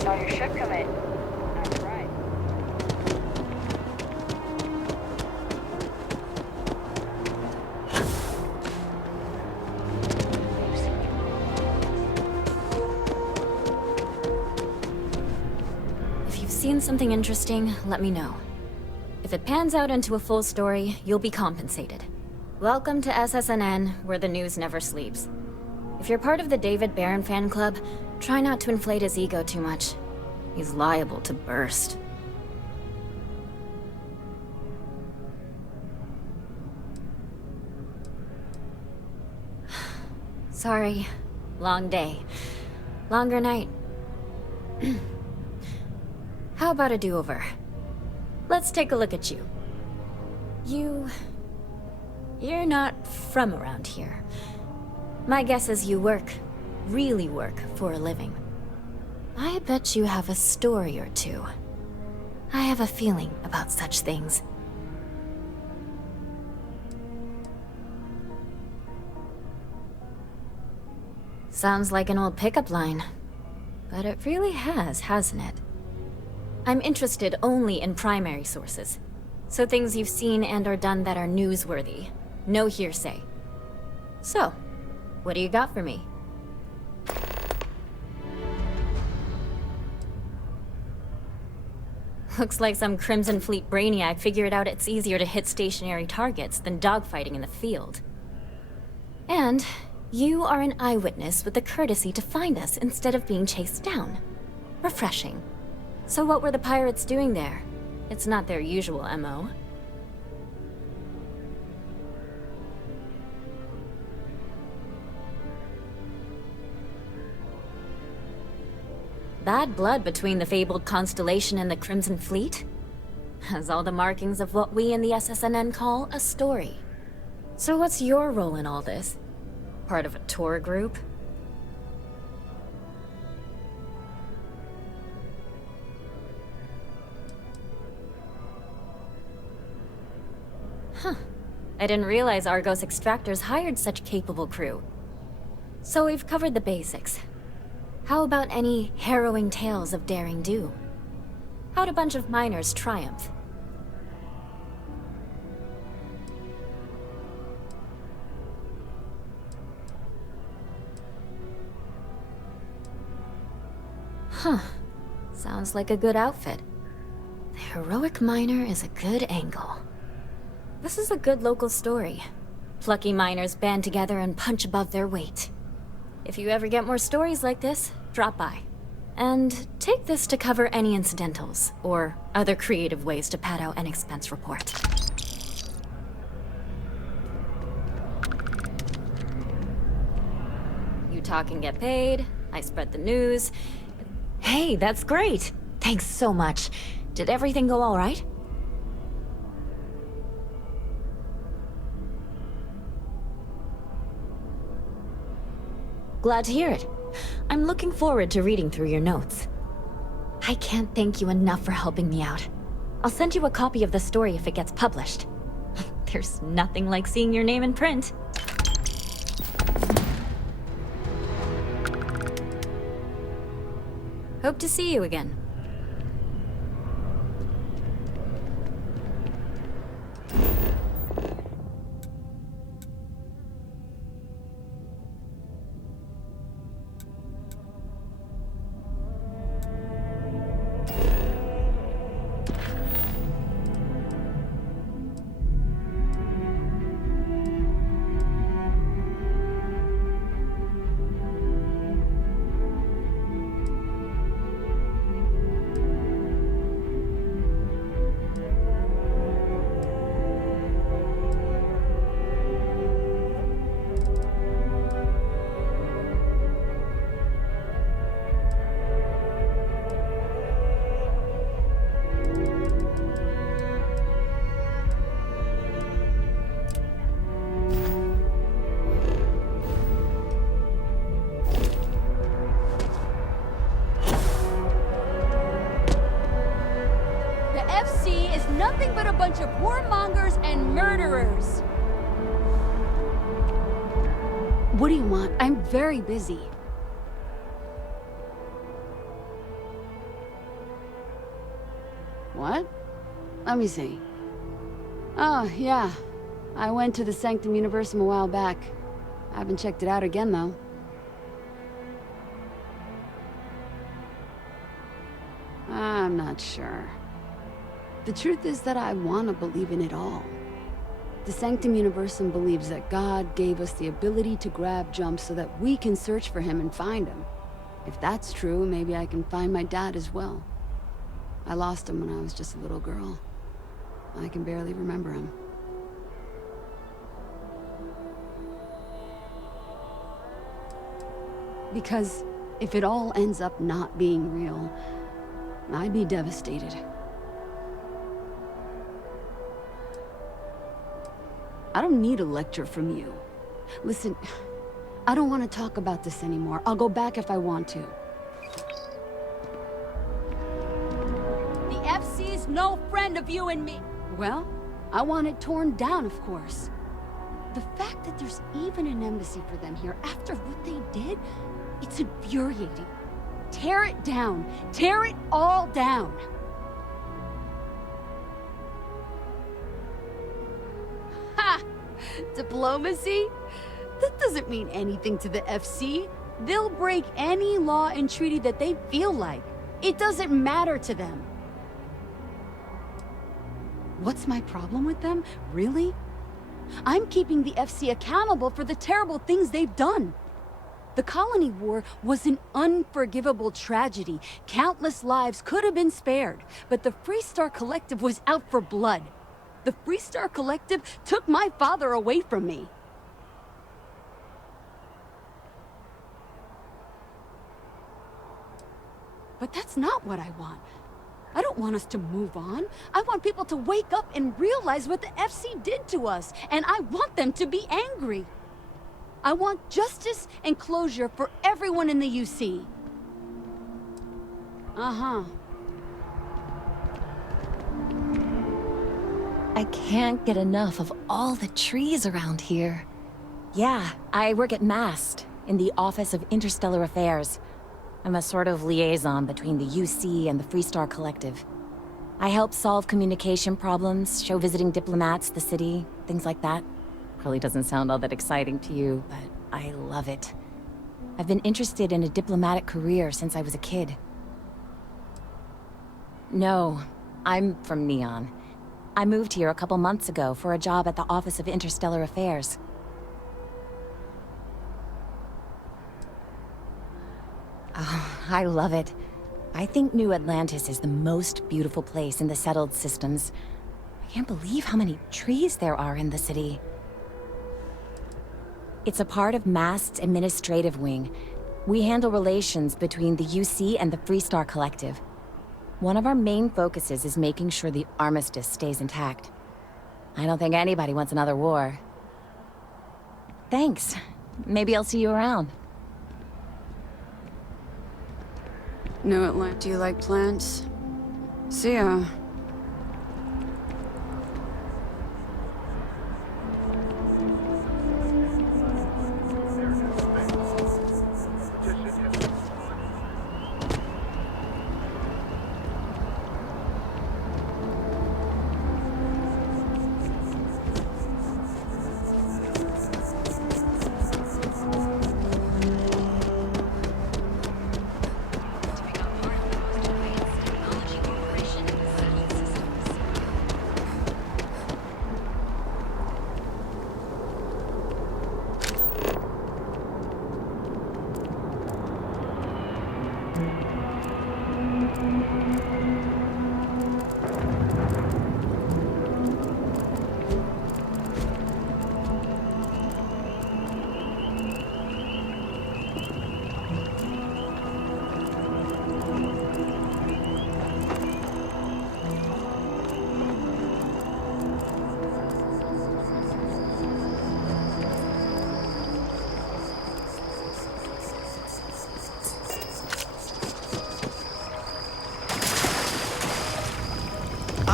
Saw your ship come in. That's right. If you've seen something interesting, let me know. If it pans out into a full story, you'll be compensated. Welcome to SSNN, where the news never sleeps. If you're part of the David Barron fan club, try not to inflate his ego too much. He's liable to burst. Sorry. Long day. Longer night. How about a do-over? Let's take a look at you. You're not from around here. My guess is you really work for a living. I bet you have a story or two. I have a feeling about such things. Sounds like an old pickup line. But it really has, hasn't it? I'm interested only in primary sources. So things you've seen and or done that are newsworthy. No hearsay. So, what do you got for me? Looks like some Crimson Fleet brainiac figured out it's easier to hit stationary targets than dogfighting in the field. And you are an eyewitness with the courtesy to find us instead of being chased down. Refreshing. So what were the pirates doing there? It's not their usual MO. Bad blood between the fabled Constellation and the Crimson Fleet? Has all the markings of what we in the SSNN call a story. So what's your role in all this? Part of a tour group? Huh. I didn't realize Argos Extractors hired such capable crew. So we've covered the basics. How about any harrowing tales of daring do? How'd a bunch of miners triumph? Huh. Sounds like a good outfit. The heroic miner is a good angle. This is a good local story. Plucky miners band together and punch above their weight. If you ever get more stories like this, drop by. And take this to cover any incidentals, or other creative ways to pad out an expense report. You talk and get paid, I spread the news. Hey, that's great! Thanks so much. Did everything go all right? Glad to hear it. I'm looking forward to reading through your notes. I can't thank you enough for helping me out. I'll send you a copy of the story if it gets published. There's nothing like seeing your name in print. Hope to see you again. Nothing but a bunch of warmongers and murderers. What do you want? I'm very busy. What? Let me see. Oh, yeah. I went to the Sanctum Universum a while back. I haven't checked it out again, though. I'm not sure. The truth is that I want to believe in it all. The Sanctum Universum believes that God gave us the ability to grab jumps so that we can search for him and find him. If that's true, maybe I can find my dad as well. I lost him when I was just a little girl. I can barely remember him. Because if it all ends up not being real, I'd be devastated. I don't need a lecture from you. Listen, I don't want to talk about this anymore. I'll go back if I want to. The FC's no friend of you and me. Well, I want it torn down, of course. The fact that there's even an embassy for them here after what they did, it's infuriating. Tear it down. Tear it all down. Ha! Diplomacy? That doesn't mean anything to the FC. They'll break any law and treaty that they feel like. It doesn't matter to them. What's my problem with them? Really? I'm keeping the FC accountable for the terrible things they've done. The Colony War was an unforgivable tragedy. Countless lives could have been spared, but the Freestar Collective was out for blood. The Freestar Collective took my father away from me. But that's not what I want. I don't want us to move on. I want people to wake up and realize what the FC did to us, and I want them to be angry. I want justice and closure for everyone in the UC. Uh-huh. I can't get enough of all the trees around here. Yeah, I work at MAST, in the Office of Interstellar Affairs. I'm a sort of liaison between the UC and the Freestar Collective. I help solve communication problems, show visiting diplomats the city, things like that. Probably doesn't sound all that exciting to you, but I love it. I've been interested in a diplomatic career since I was a kid. No, I'm from Neon. I moved here a couple months ago for a job at the Office of Interstellar Affairs. Oh, I love it. I think New Atlantis is the most beautiful place in the settled systems. I can't believe how many trees there are in the city. It's a part of MAST's administrative wing. We handle relations between the UC and the Freestar Collective. One of our main focuses is making sure the armistice stays intact. I don't think anybody wants another war. Thanks. Maybe I'll see you around. New Atlanta. Do you like plants? See ya.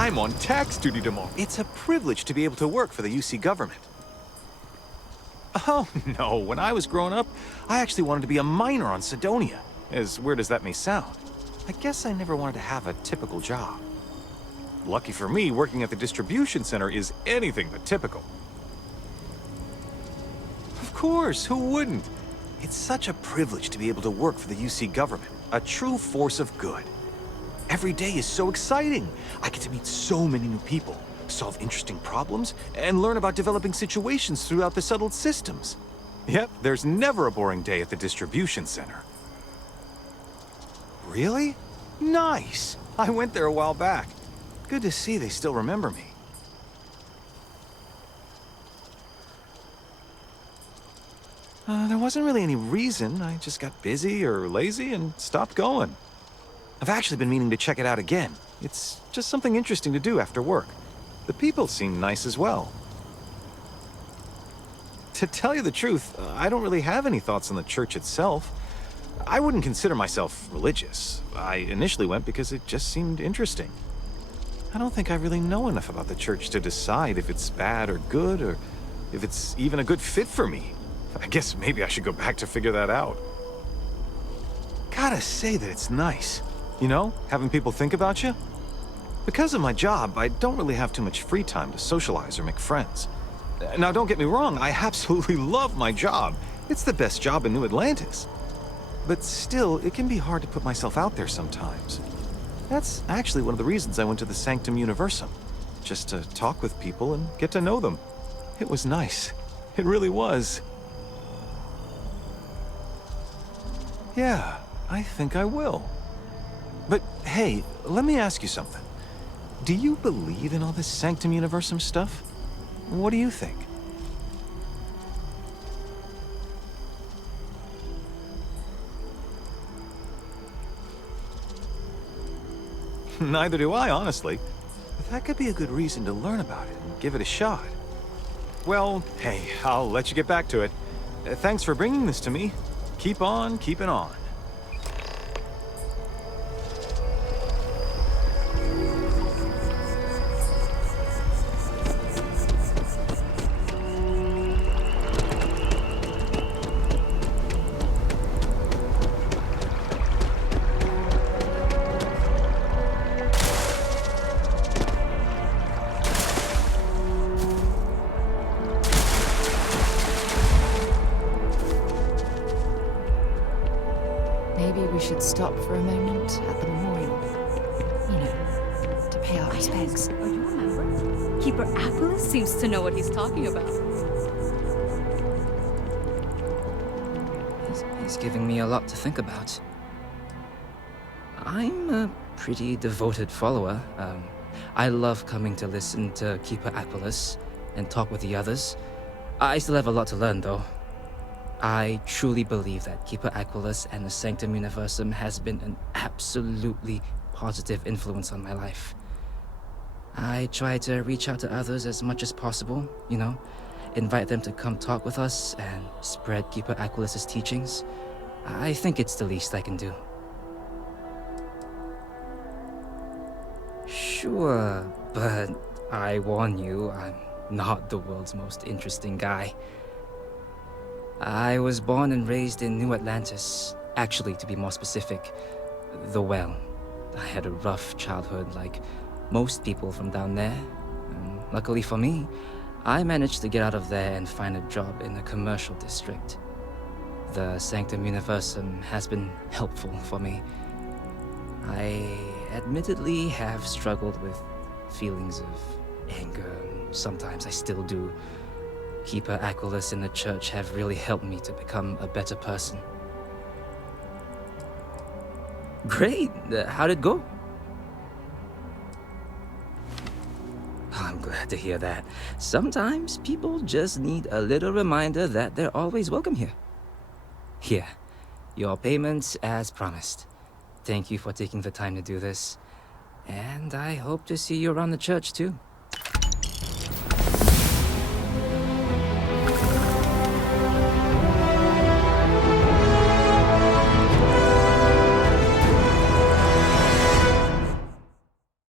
I'm on tax duty tomorrow. It's a privilege to be able to work for the UC government. Oh, no. When I was growing up, I actually wanted to be a miner on Sidonia. As weird as that may sound. I guess I never wanted to have a typical job. Lucky for me, working at the distribution center is anything but typical. Of course, who wouldn't? It's such a privilege to be able to work for the UC government, a true force of good. Every day is so exciting. I get to meet so many new people, solve interesting problems, and learn about developing situations throughout the settled systems. Yep, there's never a boring day at the distribution center. Really? Nice! I went there a while back. Good to see they still remember me. There wasn't really any reason. I just got busy or lazy and stopped going. I've actually been meaning to check it out again. It's just something interesting to do after work. The people seem nice as well. To tell you the truth, I don't really have any thoughts on the church itself. I wouldn't consider myself religious. I initially went because it just seemed interesting. I don't think I really know enough about the church to decide if it's bad or good, or if it's even a good fit for me. I guess maybe I should go back to figure that out. Gotta say that it's nice. You know, having people think about you. Because of my job, I don't really have too much free time to socialize or make friends. Now, don't get me wrong, I absolutely love my job. It's the best job in New Atlantis. But still, it can be hard to put myself out there sometimes. That's actually one of the reasons I went to the Sanctum Universum. Just to talk with people and get to know them. It was nice. It really was. Yeah, I think I will. But hey, let me ask you something. Do you believe in all this Sanctum Universum stuff? What do you think? Neither do I, honestly. But that could be a good reason to learn about it and give it a shot. Well, hey, I'll let you get back to it. Thanks for bringing this to me. Keep on keeping on. Maybe we should stop for a moment at the memorial. You know, to pay our respects. Oh, you remember? Keeper Aquilus seems to know what he's talking about. He's giving me a lot to think about. I'm a pretty devoted follower. I love coming to listen to Keeper Aquilus and talk with the others. I still have a lot to learn, though. I truly believe that Keeper Aquilus and the Sanctum Universum has been an absolutely positive influence on my life. I try to reach out to others as much as possible, you know, invite them to come talk with us and spread Keeper Aquilus's teachings. I think it's the least I can do. Sure, but I warn you, I'm not the world's most interesting guy. I was born and raised in New Atlantis. Actually, to be more specific, the Well. I had a rough childhood like most people from down there. And luckily for me, I managed to get out of there and find a job in the commercial district. The Sanctum Universum has been helpful for me. I admittedly have struggled with feelings of anger, and sometimes I still do. Keeper Aquilus and the church have really helped me to become a better person. Great! How'd it go? I'm glad to hear that. Sometimes people just need a little reminder that they're always welcome here. Here, your payments as promised. Thank you for taking the time to do this. And I hope to see you around the church too.